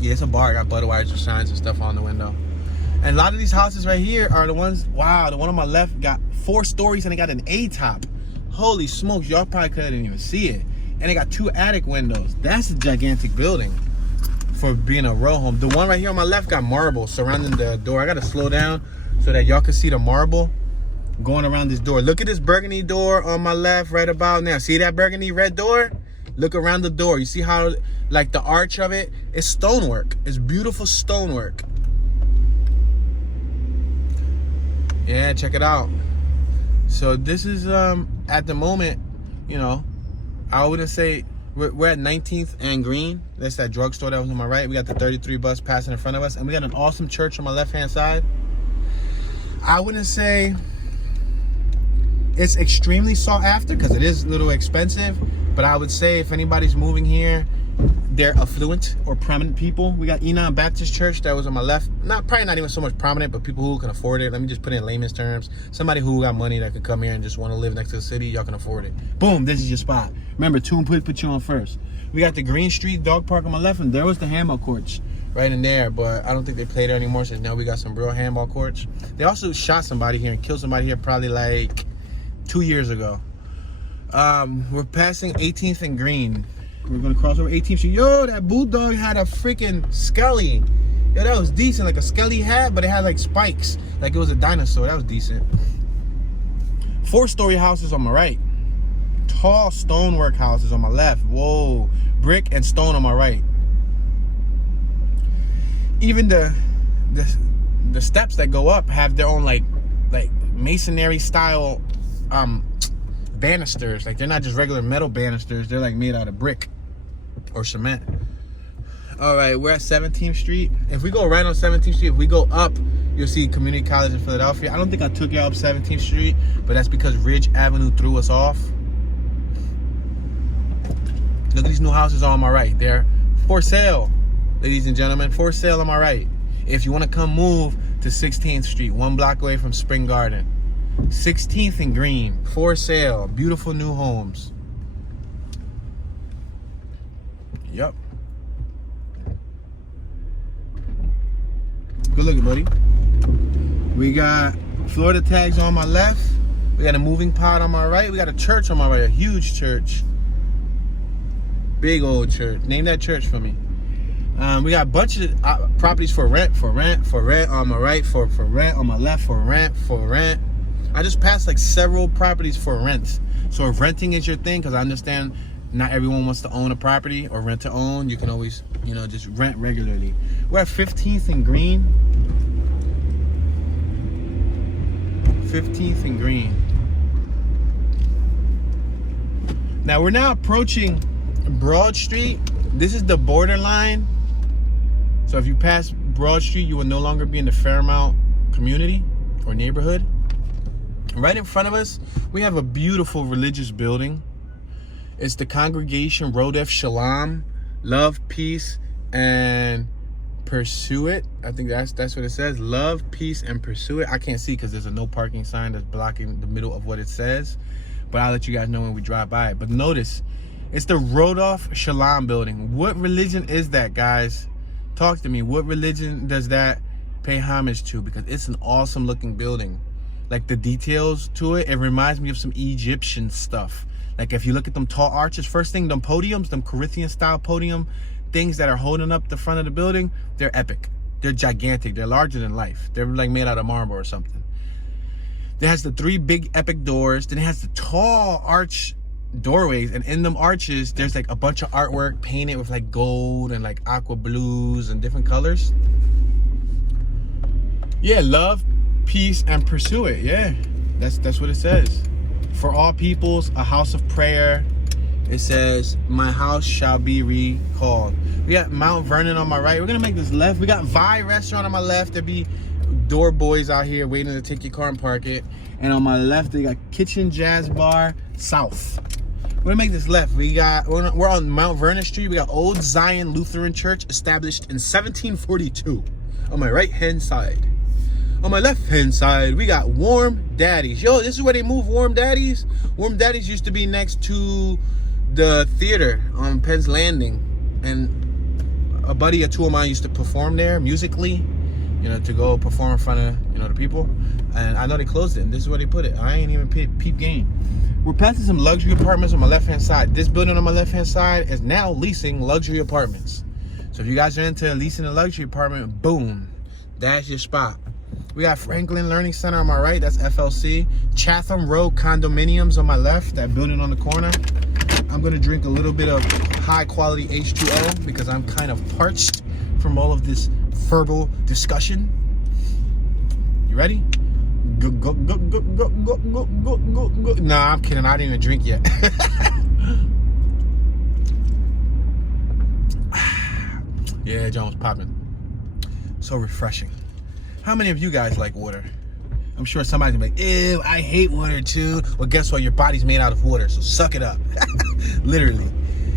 Yeah, it's a bar. Got Budweiser signs and stuff on the window. And a lot of these houses right here are the ones, wow, the one on my left got 4 stories and it got an A-top. Holy smokes, y'all probably couldn't even see it. And it got 2 attic windows. That's a gigantic building for being a row home. The one right here on my left got marble surrounding the door. I gotta slow down so that y'all can see the marble going around this door. Look at this burgundy door on my left right about now. See that burgundy red door? Look around the door. You see how, like, the arch of it? It's stonework. It's beautiful stonework. Yeah, check it out. So this is, at the moment, I wouldn't say, we're at 19th and Green. That's that drugstore that was on my right. We got the 33 bus passing in front of us. And we got an awesome church on my left-hand side. I wouldn't say it's extremely sought after because it is a little expensive. But I would say if anybody's moving here, they're affluent or prominent people. We got Enon Baptist Church that was on my left. Probably not even so much prominent, but people who can afford it. Let me just put it in layman's terms. Somebody who got money that could come here and just want to live next to the city, y'all can afford it. Boom, this is your spot. Remember, tune put you on first. We got the Green Street dog park on my left, and there was the handball courts right in there, but I don't think they play there anymore, so now we got some real handball courts. They also shot somebody here and killed somebody here probably like 2 years ago. We're passing 18th and Green. We're gonna cross over 18th Street. Yo, that bulldog had a freaking Skelly. Yo, that was decent, like a Skelly hat, but it had like spikes, like it was a dinosaur. That was decent. 4-story houses on my right. Tall stonework houses on my left. Whoa, brick and stone on my right. even the steps that go up have their own like masonry style banisters. Like they're not just regular metal banisters, they're like made out of brick or cement. All right, we're at 17th Street. If we go right on 17th Street, if we go up, you'll see Community College in Philadelphia. I don't think I took y'all up 17th Street, but that's because Ridge Avenue threw us off. Look at these new houses on my right. They're for sale, ladies and gentlemen. For sale on my right. If you want to come move to 16th Street, 1 block away from Spring Garden. 16th and Green, for sale. Beautiful new homes. Yep. Good looking, buddy. We got Florida tags on my left. We got a moving pod on my right. We got a church on my right, a huge church. Big old church. Name that church for me. We got a bunch of properties for rent on my right, for rent on my left, for rent. I just passed like several properties for rent. So if renting is your thing, because I understand not everyone wants to own a property or rent to own, you can always, just rent regularly. We're at 15th and Green. 15th and Green. Now we're now approaching Broad Street. This is the borderline. So if you pass Broad Street, you will no longer be in the Fairmount community or neighborhood. Right in front of us, we have a beautiful religious building. It's the Congregation Rodef Shalom, Love, Peace, and Pursue It. I think that's what it says. Love, Peace, and Pursue It. I can't see because there's a no parking sign that's blocking the middle of what it says. But I'll let you guys know when we drive by it. But notice, it's the Rodef Shalom building. What religion is that, guys? Talk to me. What religion does that pay homage to? Because it's an awesome looking building. Like the details to it, it reminds me of some Egyptian stuff. Like if you look at them tall arches, first thing, them podiums, them Corinthian style podium things that are holding up the front of the building, they're epic. They're gigantic. They're larger than life. They're like made out of marble or something. It has the 3 big epic doors. Then it has the tall arch doorways, and in them arches there's like a bunch of artwork painted with like gold and like aqua blues and different colors. Yeah, love, peace, and pursue it. Yeah, that's what it says. For all peoples, a house of prayer. It says, my house shall be recalled. We got Mount Vernon on my right. We're gonna make this left. We got Vi restaurant on my left. There be door boys out here waiting to take your car and park it. And on my left, they got Kitchen Jazz Bar South. We're gonna make this left. We're on Mount Vernon Street. We got Old Zion Lutheran Church, established in 1742. On my right hand side. On my left hand side, we got Warm Daddies. Yo, this is where they move Warm Daddies. Warm Daddies used to be next to the theater on Penn's Landing, and a buddy or two of mine used to perform there musically, to go perform in front of the people. And I know they closed it, and this is where they put it. I ain't even peep game. We're passing some luxury apartments on my left hand side. This building on my left hand side is now leasing luxury apartments. So if you guys are into leasing a luxury apartment, boom, that's your spot. We got Franklin Learning Center on my right. That's FLC. Chatham Road Condominiums on my left. That building on the corner. I'm going to drink a little bit of high quality H2O because I'm kind of parched from all of this verbal discussion. You ready? Go, go, go, go, go, go, go, go, go, go. Nah, I'm kidding. I didn't even drink yet. Yeah, John was popping. So refreshing. How many of you guys like water? I'm sure somebody's gonna be like, ew, I hate water too. Well, guess what? Your body's made out of water, so suck it up. Literally.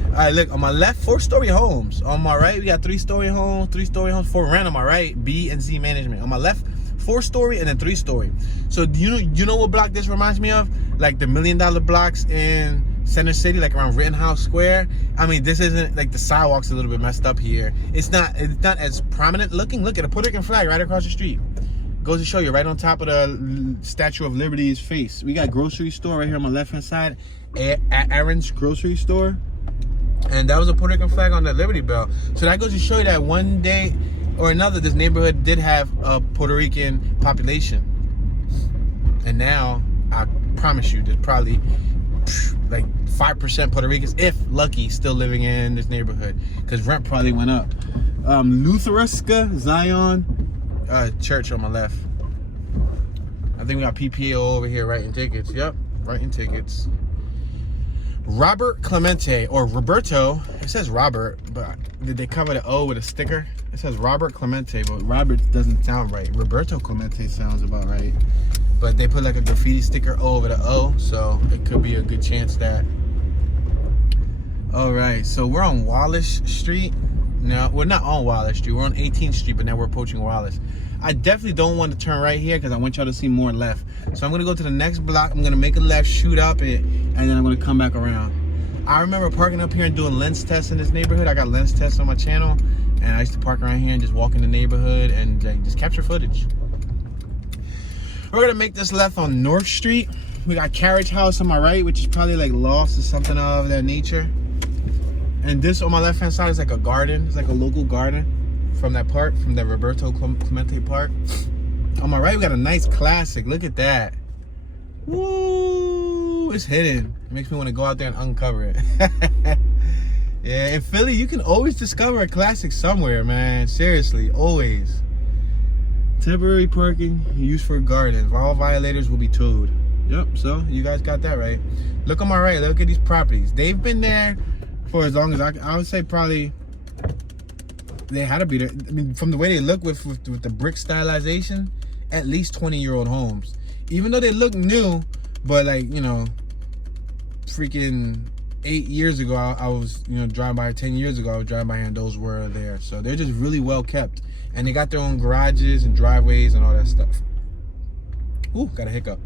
All right, look, on my left, 4-story homes. On my right, we got 3-story homes, for rent on my right, B and Z management. On my left, 4-story and then 3-story. So you know what block this reminds me of? Like the $1 million blocks in Center City, like around Rittenhouse Square. I mean, this isn't like the sidewalk's a little bit messed up here. It's not as prominent looking. Look at a Puerto Rican flag right across the street. Goes to show you, right on top of the Statue of Liberty's face. We got grocery store right here on my left hand side, Aaron's grocery store, and that was a Puerto Rican flag on the Liberty Bell. So that goes to show you that one day or another, this neighborhood did have a Puerto Rican population, and now I promise you, there's probably like 5% Puerto Ricans, if lucky, still living in this neighborhood, because rent probably went up. Lutheraska Zion Church on my left. I think we got PPO over here writing tickets. Yep, writing tickets. Robert Clemente, or Roberto. It says Robert, but did they cover the O with a sticker? It says Robert Clemente, but Robert doesn't sound right. Roberto Clemente sounds about right. But they put like a graffiti sticker O over the O, so it could be a good chance that. All right, so we're on Wallace Street. No, we're not on Wallace Street. We're on 18th Street, but now we're approaching Wallace. I definitely don't want to turn right here because I want y'all to see more left. So I'm going to go to the next block. I'm going to make a left, shoot up it, and then I'm going to come back around. I remember parking up here and doing lens tests in this neighborhood. I got lens tests on my channel, and I used to park around here and just walk in the neighborhood and like, just capture footage. We're going to make this left on North Street. We got Carriage House on my right, which is probably like Lost or something of that nature. And this on my left-hand side is like a garden. It's like a local garden from that park, from the Roberto Clemente Park. On my right, we got a nice classic. Look at that. Woo! It's hidden. It makes me want to go out there and uncover it. Yeah, in Philly, you can always discover a classic somewhere, man. Seriously, always. Temporary parking used for gardens. All violators will be towed. Yep, so you guys got that right. Look on my right. Look at these properties. They've been there for as long as I would say probably they had to be there. I mean, from the way they look with the brick stylization, at least 20-year-old homes. Even though they look new, but like, you know, freaking 8 years ago, I was, you know, driving by, 10 years ago, I was driving by and those were there. So they're just really well kept. And they got their own garages and driveways and all that stuff. Ooh, got a hiccup.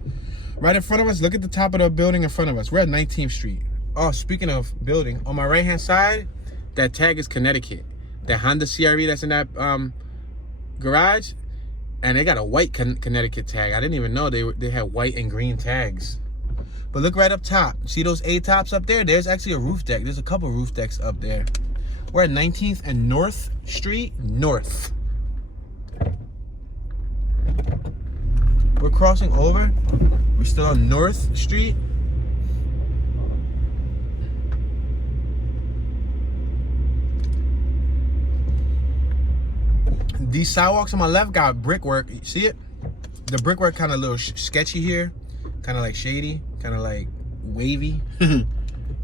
Right in front of us, look at the top of the building in front of us. We're at 19th Street. Oh, speaking of building, on my right-hand side, that tag is Connecticut. The Honda CRV that's in that garage, and they got a white Connecticut tag. I didn't even know they had white and green tags. But look right up top. See those A-tops up there? There's actually a roof deck. There's a couple roof decks up there. We're at 19th and North Street North. We're crossing over. We're still on North Street. These sidewalks on my left got brickwork. You see it? The brickwork kind of a little sketchy here. Kind of like shady. Kind of like wavy.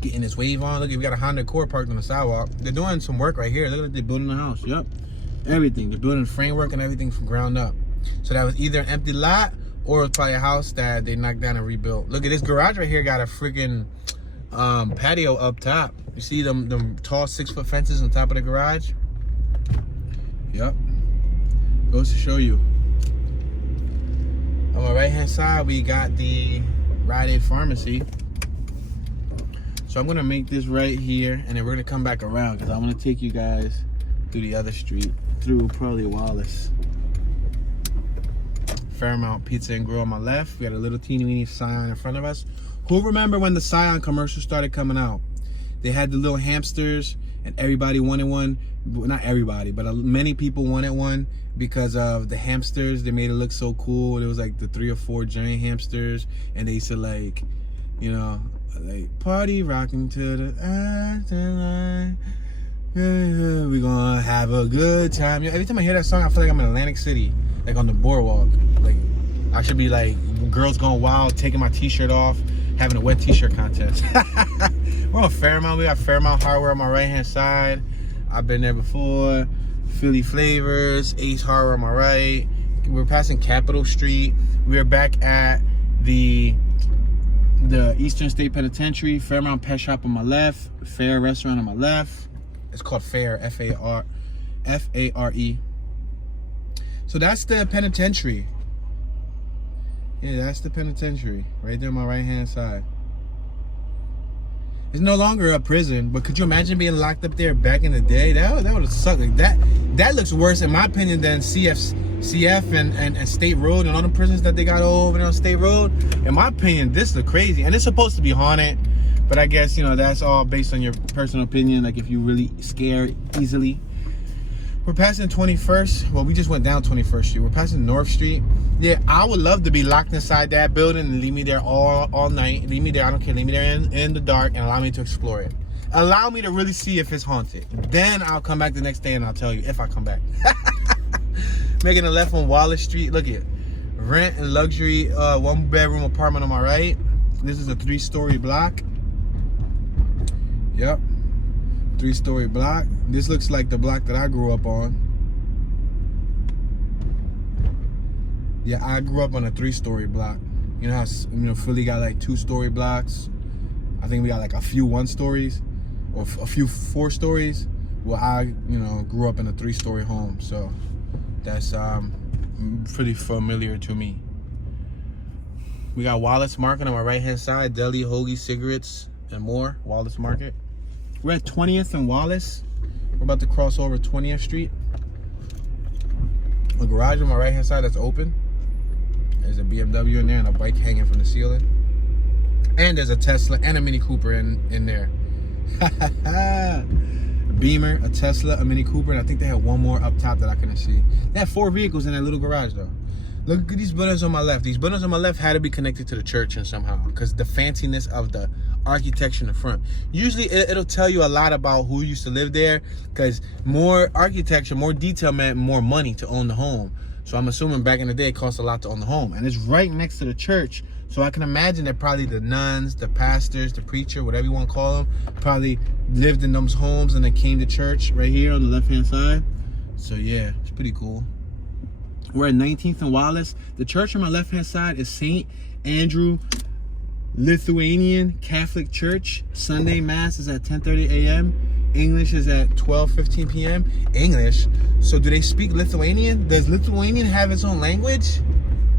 Getting this wave on. Look, we got a Honda Accord parked on the sidewalk. They're doing some work right here. Look like they're building a house. Yep. Everything. They're building framework and everything from ground up. So that was either an empty lot or it was probably a house that they knocked down and rebuilt. Look at this garage right here. Got a freaking patio up top. You see them tall 6-foot fences on top of the garage? Yep. Goes to show you. On my right hand side, we got the Rite Aid Pharmacy. So I'm gonna make this right here, and then we're gonna come back around because I want to take you guys through the other street, through probably Wallace. Fairmount Pizza and Grill on my left. We got a little teeny weeny Scion in front of us. Who remember when the Scion commercial started coming out? They had the little hamsters, and everybody wanted one. Well, not everybody, but many people wanted one because of the hamsters. They made it look so cool. It was like the 3 or 4 giant hamsters, and they used to like, you know, like party rocking to the afterlife. We're gonna have a good time. Every time I hear that song, I feel like I'm in Atlantic City, like on the boardwalk. Like I should be like girls going wild, taking my t-shirt off, having a wet t-shirt contest. We're on Fairmount. We got Fairmount Hardware on my right hand side. I've been there before. Philly Flavors, Ace Hardware on my right. We're passing Capitol Street. We're back at the Eastern State Penitentiary. Fairmount Pet Shop on my left. Fair Restaurant on my left. It's called Fair, F-A-R-E. So that's the penitentiary. Yeah, that's the penitentiary. Right there on my right hand side. It's no longer a prison, but could you imagine being locked up there back in the day? That would have sucked. Like that looks worse in my opinion than CF and State Road and all the prisons that they got all over there on State Road. In my opinion, this looks crazy. And it's supposed to be haunted, but I guess, you know, that's all based on your personal opinion. Like if you really scare easily. We're passing 21st. Well, we just went down 21st Street. We're passing North Street. Yeah, I would love to be locked inside that building and leave me there all night. Leave me there, I don't care. Leave me there in the dark and allow me to explore it. Allow me to really see if it's haunted. Then I'll come back the next day and I'll tell you if I come back. Making a left on Wallace Street. Look at it. Rent and luxury 1-bedroom apartment on my right. This is a 3-story block. Yep. 3-story block. This looks like the block that I grew up on. Yeah, I grew up on a 3-story block. You know how Philly got like 2-story blocks? I think we got like a few 1-stories or a few 4 stories. Well, I grew up in a 3-story home, so that's pretty familiar to me. We got Wallace Market on my right hand side, deli, hoagie, cigarettes, and more. Wallace Market. We're at 20th and Wallace. We're about to cross over 20th Street. A garage on my right hand side that's open. There's a BMW in there and a bike hanging from the ceiling. And there's a Tesla and a Mini Cooper in there. Beamer, a Tesla, a Mini Cooper, and I think they had one more up top that I couldn't see. They had 4 vehicles in that little garage though. Look at these buildings on my left. These buildings on my left had to be connected to the church and somehow, because the fanciness of the architecture in the front. Usually it'll tell you a lot about who used to live there, because more architecture, more detail meant more money to own the home. So I'm assuming back in the day it cost a lot to own the home. And it's right next to the church. So I can imagine that probably the nuns, the pastors, the preacher, whatever you want to call them, probably lived in those homes and then came to church right here on the left-hand side. So yeah, it's pretty cool. We're at 19th and Wallace. The church on my left-hand side is St. Andrew Lithuanian Catholic Church. Sunday Mass is at 10:30 a.m. English is at 12:15 p.m. English? So do they speak Lithuanian? Does Lithuanian have its own language?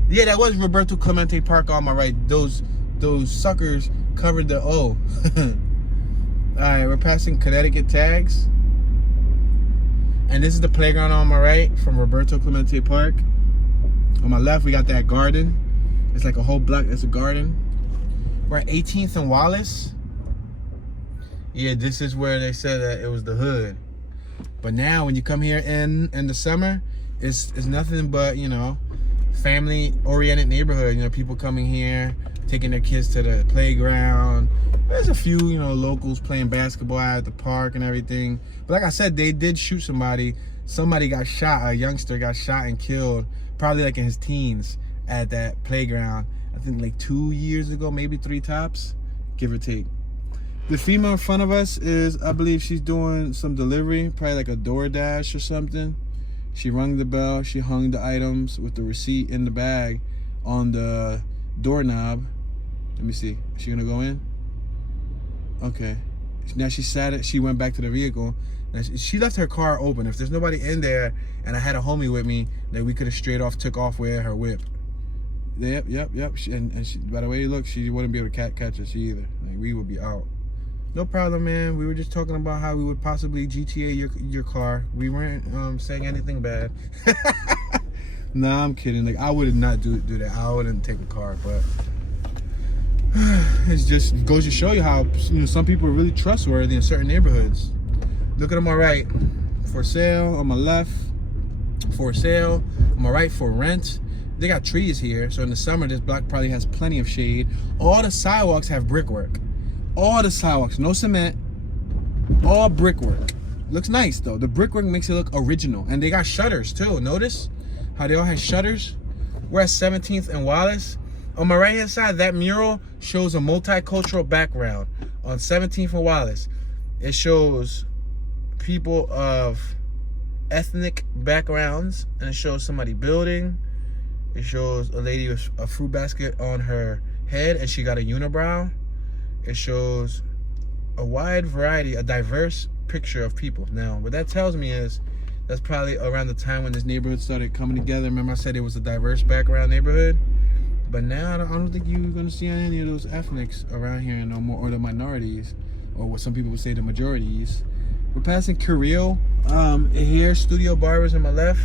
Yeah, that was Roberto Clemente Park on my right. Those suckers covered the O. Alright, we're passing Connecticut tags. And this is the playground on my right from Roberto Clemente Park. On my left, we got that garden. It's like a whole block. It's a garden. We're at 18th and Wallace. Yeah, this is where they said that it was the hood. But now, when you come here in the summer, it's nothing but, family-oriented neighborhood. People coming here, taking their kids to the playground. There's a few, locals playing basketball out at the park and everything. But like I said, they did shoot somebody. Somebody got shot. A youngster got shot and killed, probably like in his teens, at that playground. I think like 2 years ago, maybe 3 tops, give or take. The female in front of us is, I believe she's doing some delivery, probably like a DoorDash or something. She rung the bell. She hung the items with the receipt in the bag on the doorknob. Let me see. Is she gonna go in? Okay. Now she went back to the vehicle. Now she left her car open. If there's nobody in there and I had a homie with me, then we could have straight off took off with her whip. Yep. And she, by the way, look, she wouldn't be able to catch us either. Like, we would be out. No problem, man. We were just talking about how we would possibly GTA your car. We weren't saying anything bad. Nah, I'm kidding. Like, I would not do that. I wouldn't take a car, but it just goes to show you how some people are really trustworthy in certain neighborhoods. Look at on my right, for sale. On my left, for sale. On my right, for rent. They got trees here, so in the summer this block probably has plenty of shade. All the sidewalks have brickwork. All the sidewalks, no cement, all brickwork. Looks nice though. The brickwork makes it look original. And they got shutters too. Notice how they all have shutters? We're at 17th and Wallace. On my right hand side, that mural shows a multicultural background. On 17th and Wallace, it shows people of ethnic backgrounds, and it shows somebody building. It shows a lady with a fruit basket on her head and she got a unibrow. It shows a wide variety, a diverse picture of people. Now, what that tells me is that's probably around the time when this neighborhood started coming together. Remember I said it was a diverse background neighborhood? But now I don't think you're going to see any of those ethnics around here no more, or the minorities, or what some people would say the majorities. We're passing Kirill here, Studio Barbers on my left.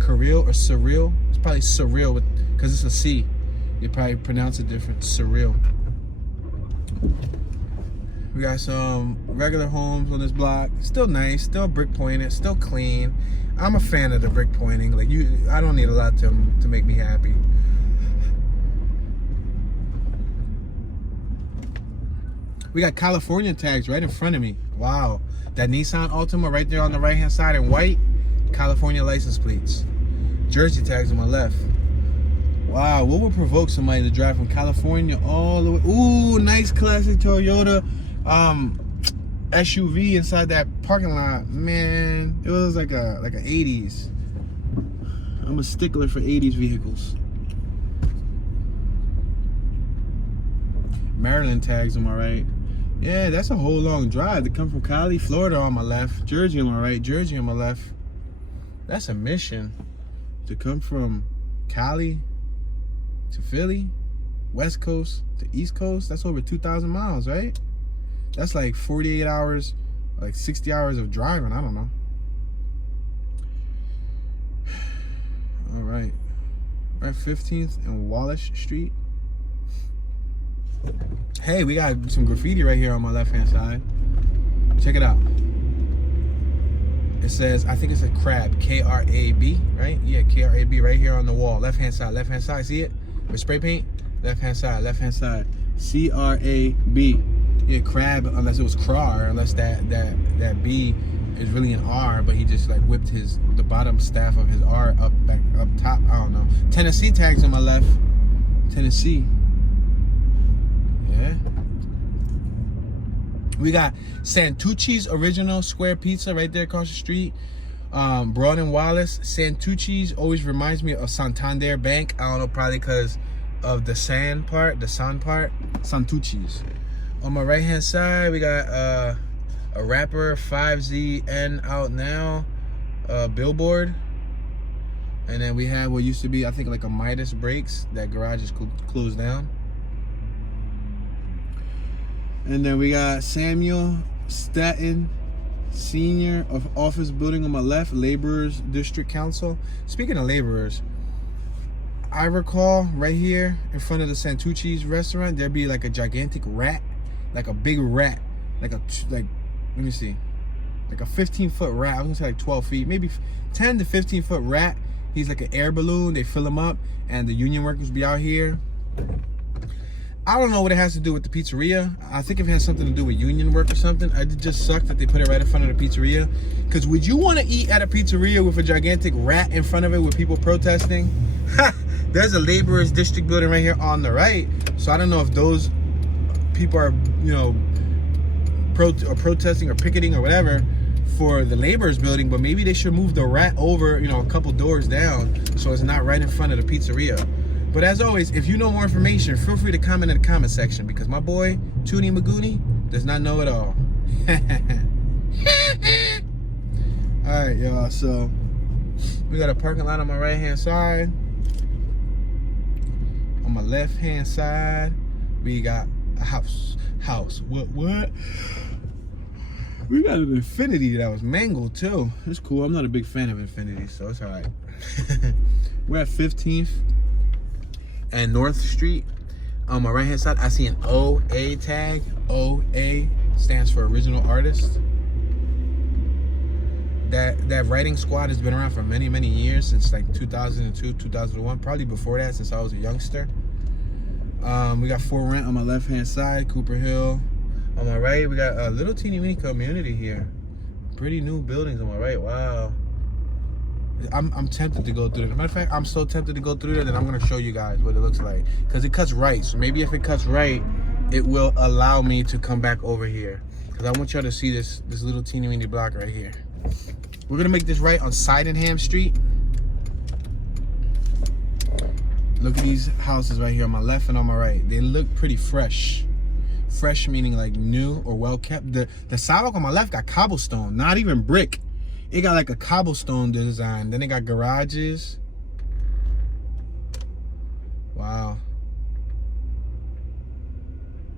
Kirill or Surreal? It's probably Surreal because it's a C. You probably pronounce it different. Surreal. We got some regular homes on this block. Still nice, still brick pointed, still clean. I'm a fan of the brick pointing. Like I don't need a lot to make me happy. We got California tags right in front of me. Wow. That Nissan Altima right there on the right hand side in white. California license plates. Jersey tags on my left. Wow, what would provoke somebody to drive from California all the way? Ooh, nice classic Toyota SUV inside that parking lot. Man, it was like a 80s. I'm a stickler for 80s vehicles. Maryland tags on my right. Yeah, that's a whole long drive to come from Cali, Florida on my left, Jersey on my right, Jersey on my left. That's a mission to come from Cali to Philly, West Coast to East Coast. That's over 2,000 miles, right? That's like 48 hours, like 60 hours of driving. I don't know. All right. Right, 15th and Wallace Street. Hey, we got some graffiti right here on my left-hand side. Check it out. It says, I think it's a crab, K-R-A-B, right? Yeah, K-R-A-B right here on the wall. Left-hand side, see it? With spray paint? Left-hand side. C-R-A-B. Yeah, crab, unless it was crar, unless that B is really an R, but he just like whipped the bottom staff of his R up top. I don't know. Tennessee tags on my left. Tennessee. Yeah. We got Santucci's Original Square Pizza right there across the street. Broad and Wallace. Santucci's always reminds me of Santander Bank. I don't know, probably because of the San part. Santucci's. On my right hand side, we got a rapper 5ZN out now. Billboard. And then we have what used to be, I think, like a Midas Brakes. That garage is closed down. And then we got Samuel Staten Senior of Office Building on my left, Laborers District Council. Speaking of laborers, I recall right here in front of the Santucci's restaurant, there'd be like a gigantic rat, like a big rat, like let me see, like a 15-foot rat. I was gonna say like 12 feet, maybe 10 to 15-foot rat. He's like an air balloon. They fill him up, and the union workers be out here. I don't know what it has to do with the pizzeria. I think it has something to do with union work or something. It just sucks that they put it right in front of the pizzeria. Because would you want to eat at a pizzeria with a gigantic rat in front of it with people protesting? There's a laborers district building right here on the right. So I don't know if those people are, protesting or picketing or whatever for the laborers building, but maybe they should move the rat over, a couple doors down so it's not right in front of the pizzeria. But as always, if you know more information, feel free to comment in the comment section, because my boy, Toonie Magoonie, does not know it all. Alright, y'all, so we got a parking lot on my right-hand side. On my left-hand side, we got a house. What? We got an Infinity that was mangled, too. It's cool. I'm not a big fan of Infinity, so it's alright. We're at 15th and North Street. On my right hand side, I see an OA tag. OA stands for Original Artist. That writing squad has been around for many years, since like 2002, 2001, probably before that, since I was a youngster. We got For Rent on my left hand side, Cooper Hill. On my right, we got a little teeny weeny community here. Pretty new buildings on my right. Wow. I'm tempted to go through it. As a matter of fact, I'm so tempted to go through it that I'm going to show you guys what it looks like. Because it cuts right. So maybe if it cuts right, it will allow me to come back over here. Because I want y'all to see this little teeny weeny block right here. We're going to make this right on Sydenham Street. Look at these houses right here on my left and on my right. They look pretty fresh. Fresh meaning like new or well kept. The sidewalk on my left got cobblestone, not even brick. It got like a cobblestone design. Then it got garages. Wow.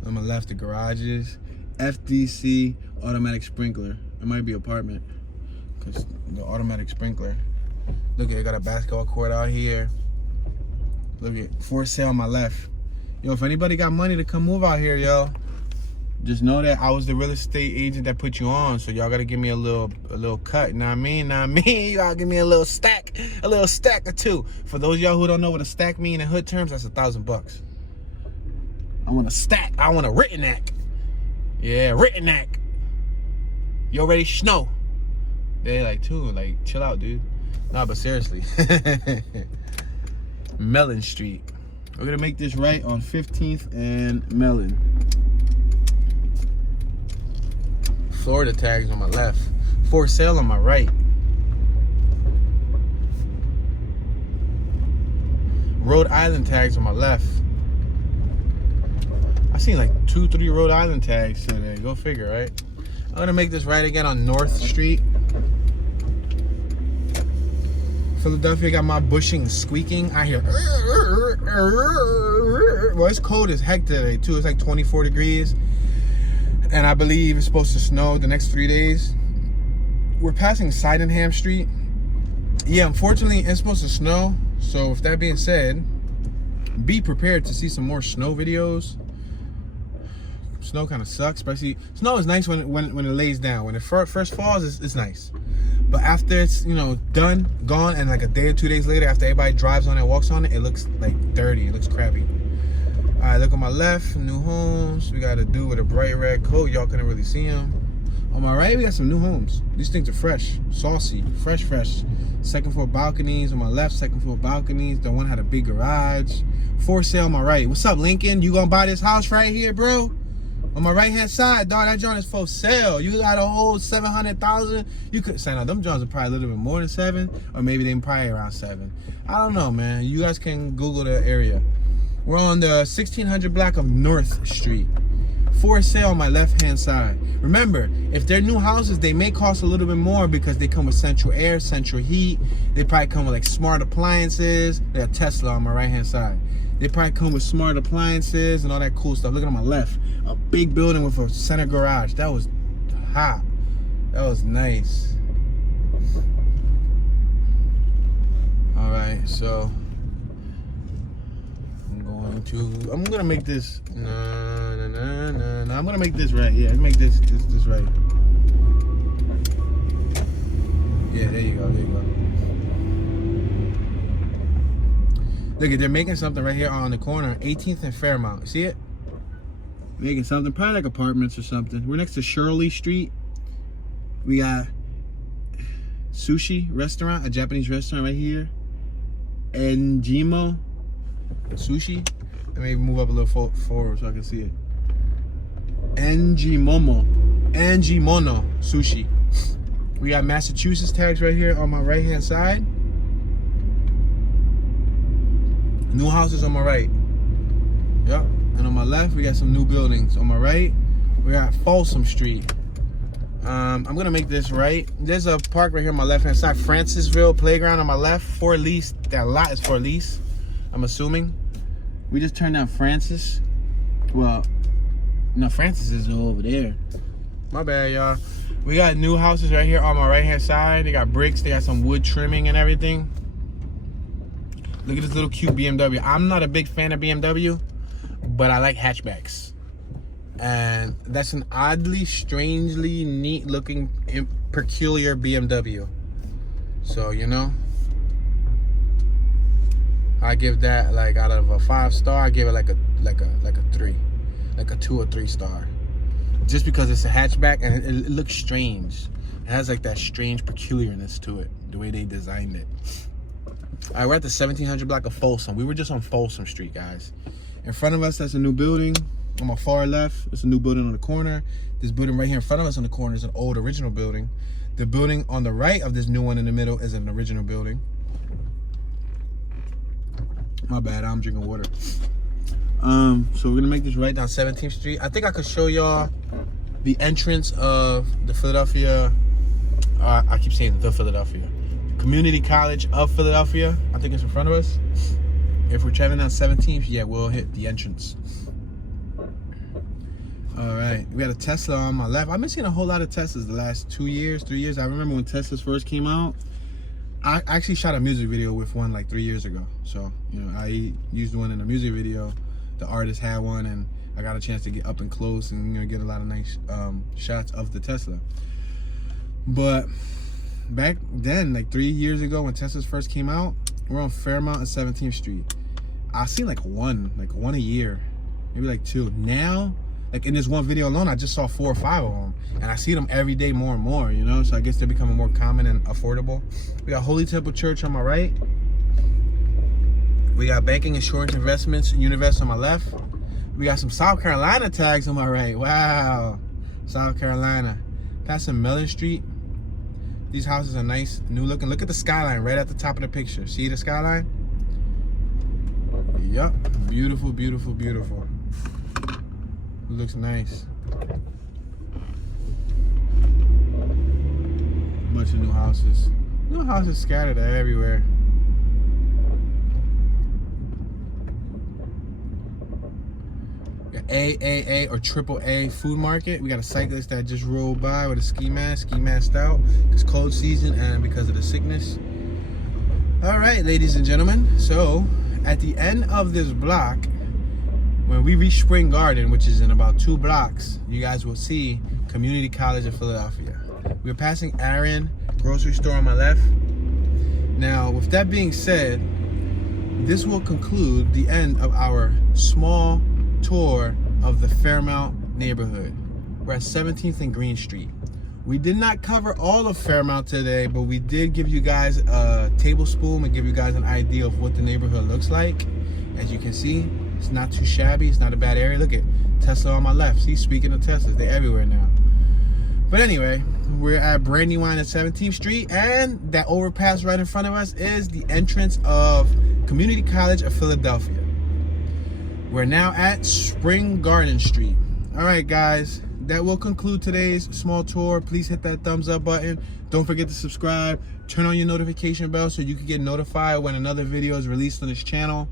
On my left, the garages. FDC automatic sprinkler. It might be apartment, because the automatic sprinkler. Look at it, got a basketball court out here. Look at it, for sale on my left. Yo, if anybody got money to come move out here, yo, just know that I was the real estate agent that put you on. So y'all gotta give me a little cut. You know what I mean? You gotta give me a little stack or two. For those of y'all who don't know what a stack mean in hood terms, that's $1,000. I want a stack. I want a written neck. Yeah, written neck. You already know. They like, too, like, chill out, dude. Nah, but seriously. Mellon Street. We're gonna make this right on 15th and Mellon. Florida tags on my left. For sale on my right. Rhode Island tags on my left. I seen like 2-3 Rhode Island tags today. Go figure, right? I'm gonna make this right again on North Street. Philadelphia got my bushing squeaking. I hear. Well, it's cold as heck today too. It's like 24 degrees. And I believe it's supposed to snow the next 3 days. We're passing Sydenham Street. Yeah, unfortunately, it's supposed to snow. So with that being said, be prepared to see some more snow videos. Snow kind of sucks, especially snow is nice when it lays down. When it first falls, it's nice. But after it's, you know, done, gone, and like a day or 2 days later, after everybody drives on it, walks on it, it looks like dirty. It looks crappy. All right, look on my left, new homes. We got a dude with a bright red coat. Y'all couldn't really see him. On my right, we got some new homes. These things are fresh, saucy, fresh. Second floor balconies. On my left, second floor balconies. The one had a big garage. For sale on my right. What's up, Lincoln? You gonna buy this house right here, bro? On my right-hand side, dog, that joint is for sale. You got a whole 700,000. You could say, no, them joints are probably a little bit more than 7, or maybe they probably around 7. I don't know, man. You guys can Google the area. We're on the 1600 block of North Street. For sale on my left-hand side. Remember, if they're new houses, they may cost a little bit more because they come with central air, central heat. They probably come with like smart appliances. They have Tesla on my right-hand side. They probably come with smart appliances and all that cool stuff. Look at on my left. A big building with a center garage. That was hot. That was nice. All right, so I'm gonna make this. No. I'm gonna make this right. Yeah, make this right. Yeah, there you go. Look at, they're making something right here on the corner, 18th and Fairmount. See it? Making something, probably like apartments or something. We're next to Shirley Street. We got sushi restaurant, a Japanese restaurant right here. Enjimo sushi. Let me move up a little forward so I can see it. Enjimono sushi. We got Massachusetts tags right here on my right hand side. New houses on my right. Yep. And on my left, we got some new buildings. On my right, we got Folsom Street. I'm gonna make this right. There's a park right here on my left-hand side. Francisville Playground on my left. For lease. That lot is for lease, I'm assuming. We just turned down Francis. Well, no, Francis is over there. My bad, y'all. We got new houses right here on my right-hand side. They got bricks. They got some wood trimming and everything. Look at this little cute BMW. I'm not a big fan of BMW, but I like hatchbacks. And that's an oddly, strangely neat looking, peculiar BMW. So, you know, I give that, like, out of a 5-star, I give it like a 3, like a 2 or 3 star. Just because it's a hatchback and it looks strange. It has like that strange peculiarness to it, the way they designed it. All right, we're at the 1700 block of Folsom. We were just on Folsom Street, guys. In front of us, that's a new building. On my far left, it's a new building on the corner. This building right here in front of us on the corner is an old original building. The building on the right of this new one in the middle is an original building. My bad, I'm drinking water. So we're gonna make this right down 17th Street. I think I could show y'all the entrance of the Philadelphia. I keep saying the Philadelphia. Community College of Philadelphia. I think it's in front of us. If we're traveling down 17th, yeah, we'll hit the entrance. All right, we got a Tesla on my left. I've been seeing a whole lot of Teslas the last 2 years, 3 years. I remember when Teslas first came out. I actually shot a music video with one like 3 years ago. So, you know, I used one in a music video. The artist had one, and I got a chance to get up and close and get a lot of nice shots of the Tesla. But back then, like 3 years ago when Teslas first came out, we're on Fairmount and 17th Street. I see like one a year, maybe like 2. Now, like in this one video alone, I just saw 4 or 5 of them, and I see them every day more and more, you know? So I guess they're becoming more common and affordable. We got Holy Temple Church on my right. We got banking, insurance, investments, and Univest on my left. We got some South Carolina tags on my right. Wow, South Carolina. Got some Mellon Street. These houses are nice, new looking. Look at the skyline right at the top of the picture. See the skyline? Yup, beautiful, beautiful, beautiful. Looks nice. Bunch of new houses. New houses scattered everywhere. AAA or AAA food market. We got a cyclist that just rolled by with a ski masked out. It's cold season and because of the sickness. All right, ladies and gentlemen. So at the end of this block, when we reach Spring Garden, which is in about 2 blocks, you guys will see Community College of Philadelphia. We're passing Aaron grocery store on my left. Now, with that being said, this will conclude the end of our small tour of the Fairmount neighborhood. We're at 17th and Green Street. We did not cover all of Fairmount today, but we did give you guys a tablespoon and give you guys an idea of what the neighborhood looks like. As you can see, it's not too shabby. It's not a bad area. Look at Tesla on my left. See, speaking of Teslas, they're everywhere now. But anyway, we're at Brandywine at 17th Street, and that overpass right in front of us is the entrance of Community College of Philadelphia. We're now at Spring Garden Street. All right, guys, that will conclude today's small tour. Please hit that thumbs up button. Don't forget to subscribe. Turn on your notification bell so you can get notified when another video is released on this channel.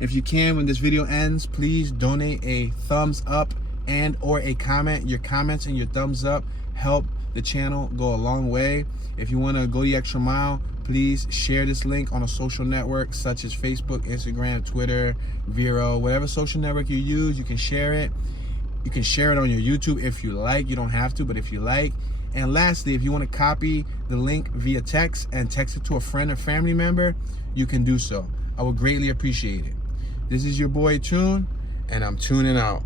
If you can, when this video ends, please donate a thumbs up and or a comment. Your comments and your thumbs up help the channel go a long way. If you want to go the extra mile, please share this link on a social network such as Facebook, Instagram, Twitter, Vero, whatever social network you use, you can share it. You can share it on your YouTube if you like. You don't have to, but if you like. And lastly, if you want to copy the link via text and text it to a friend or family member, you can do so. I would greatly appreciate it. This is your boy Tune, and I'm tuning out.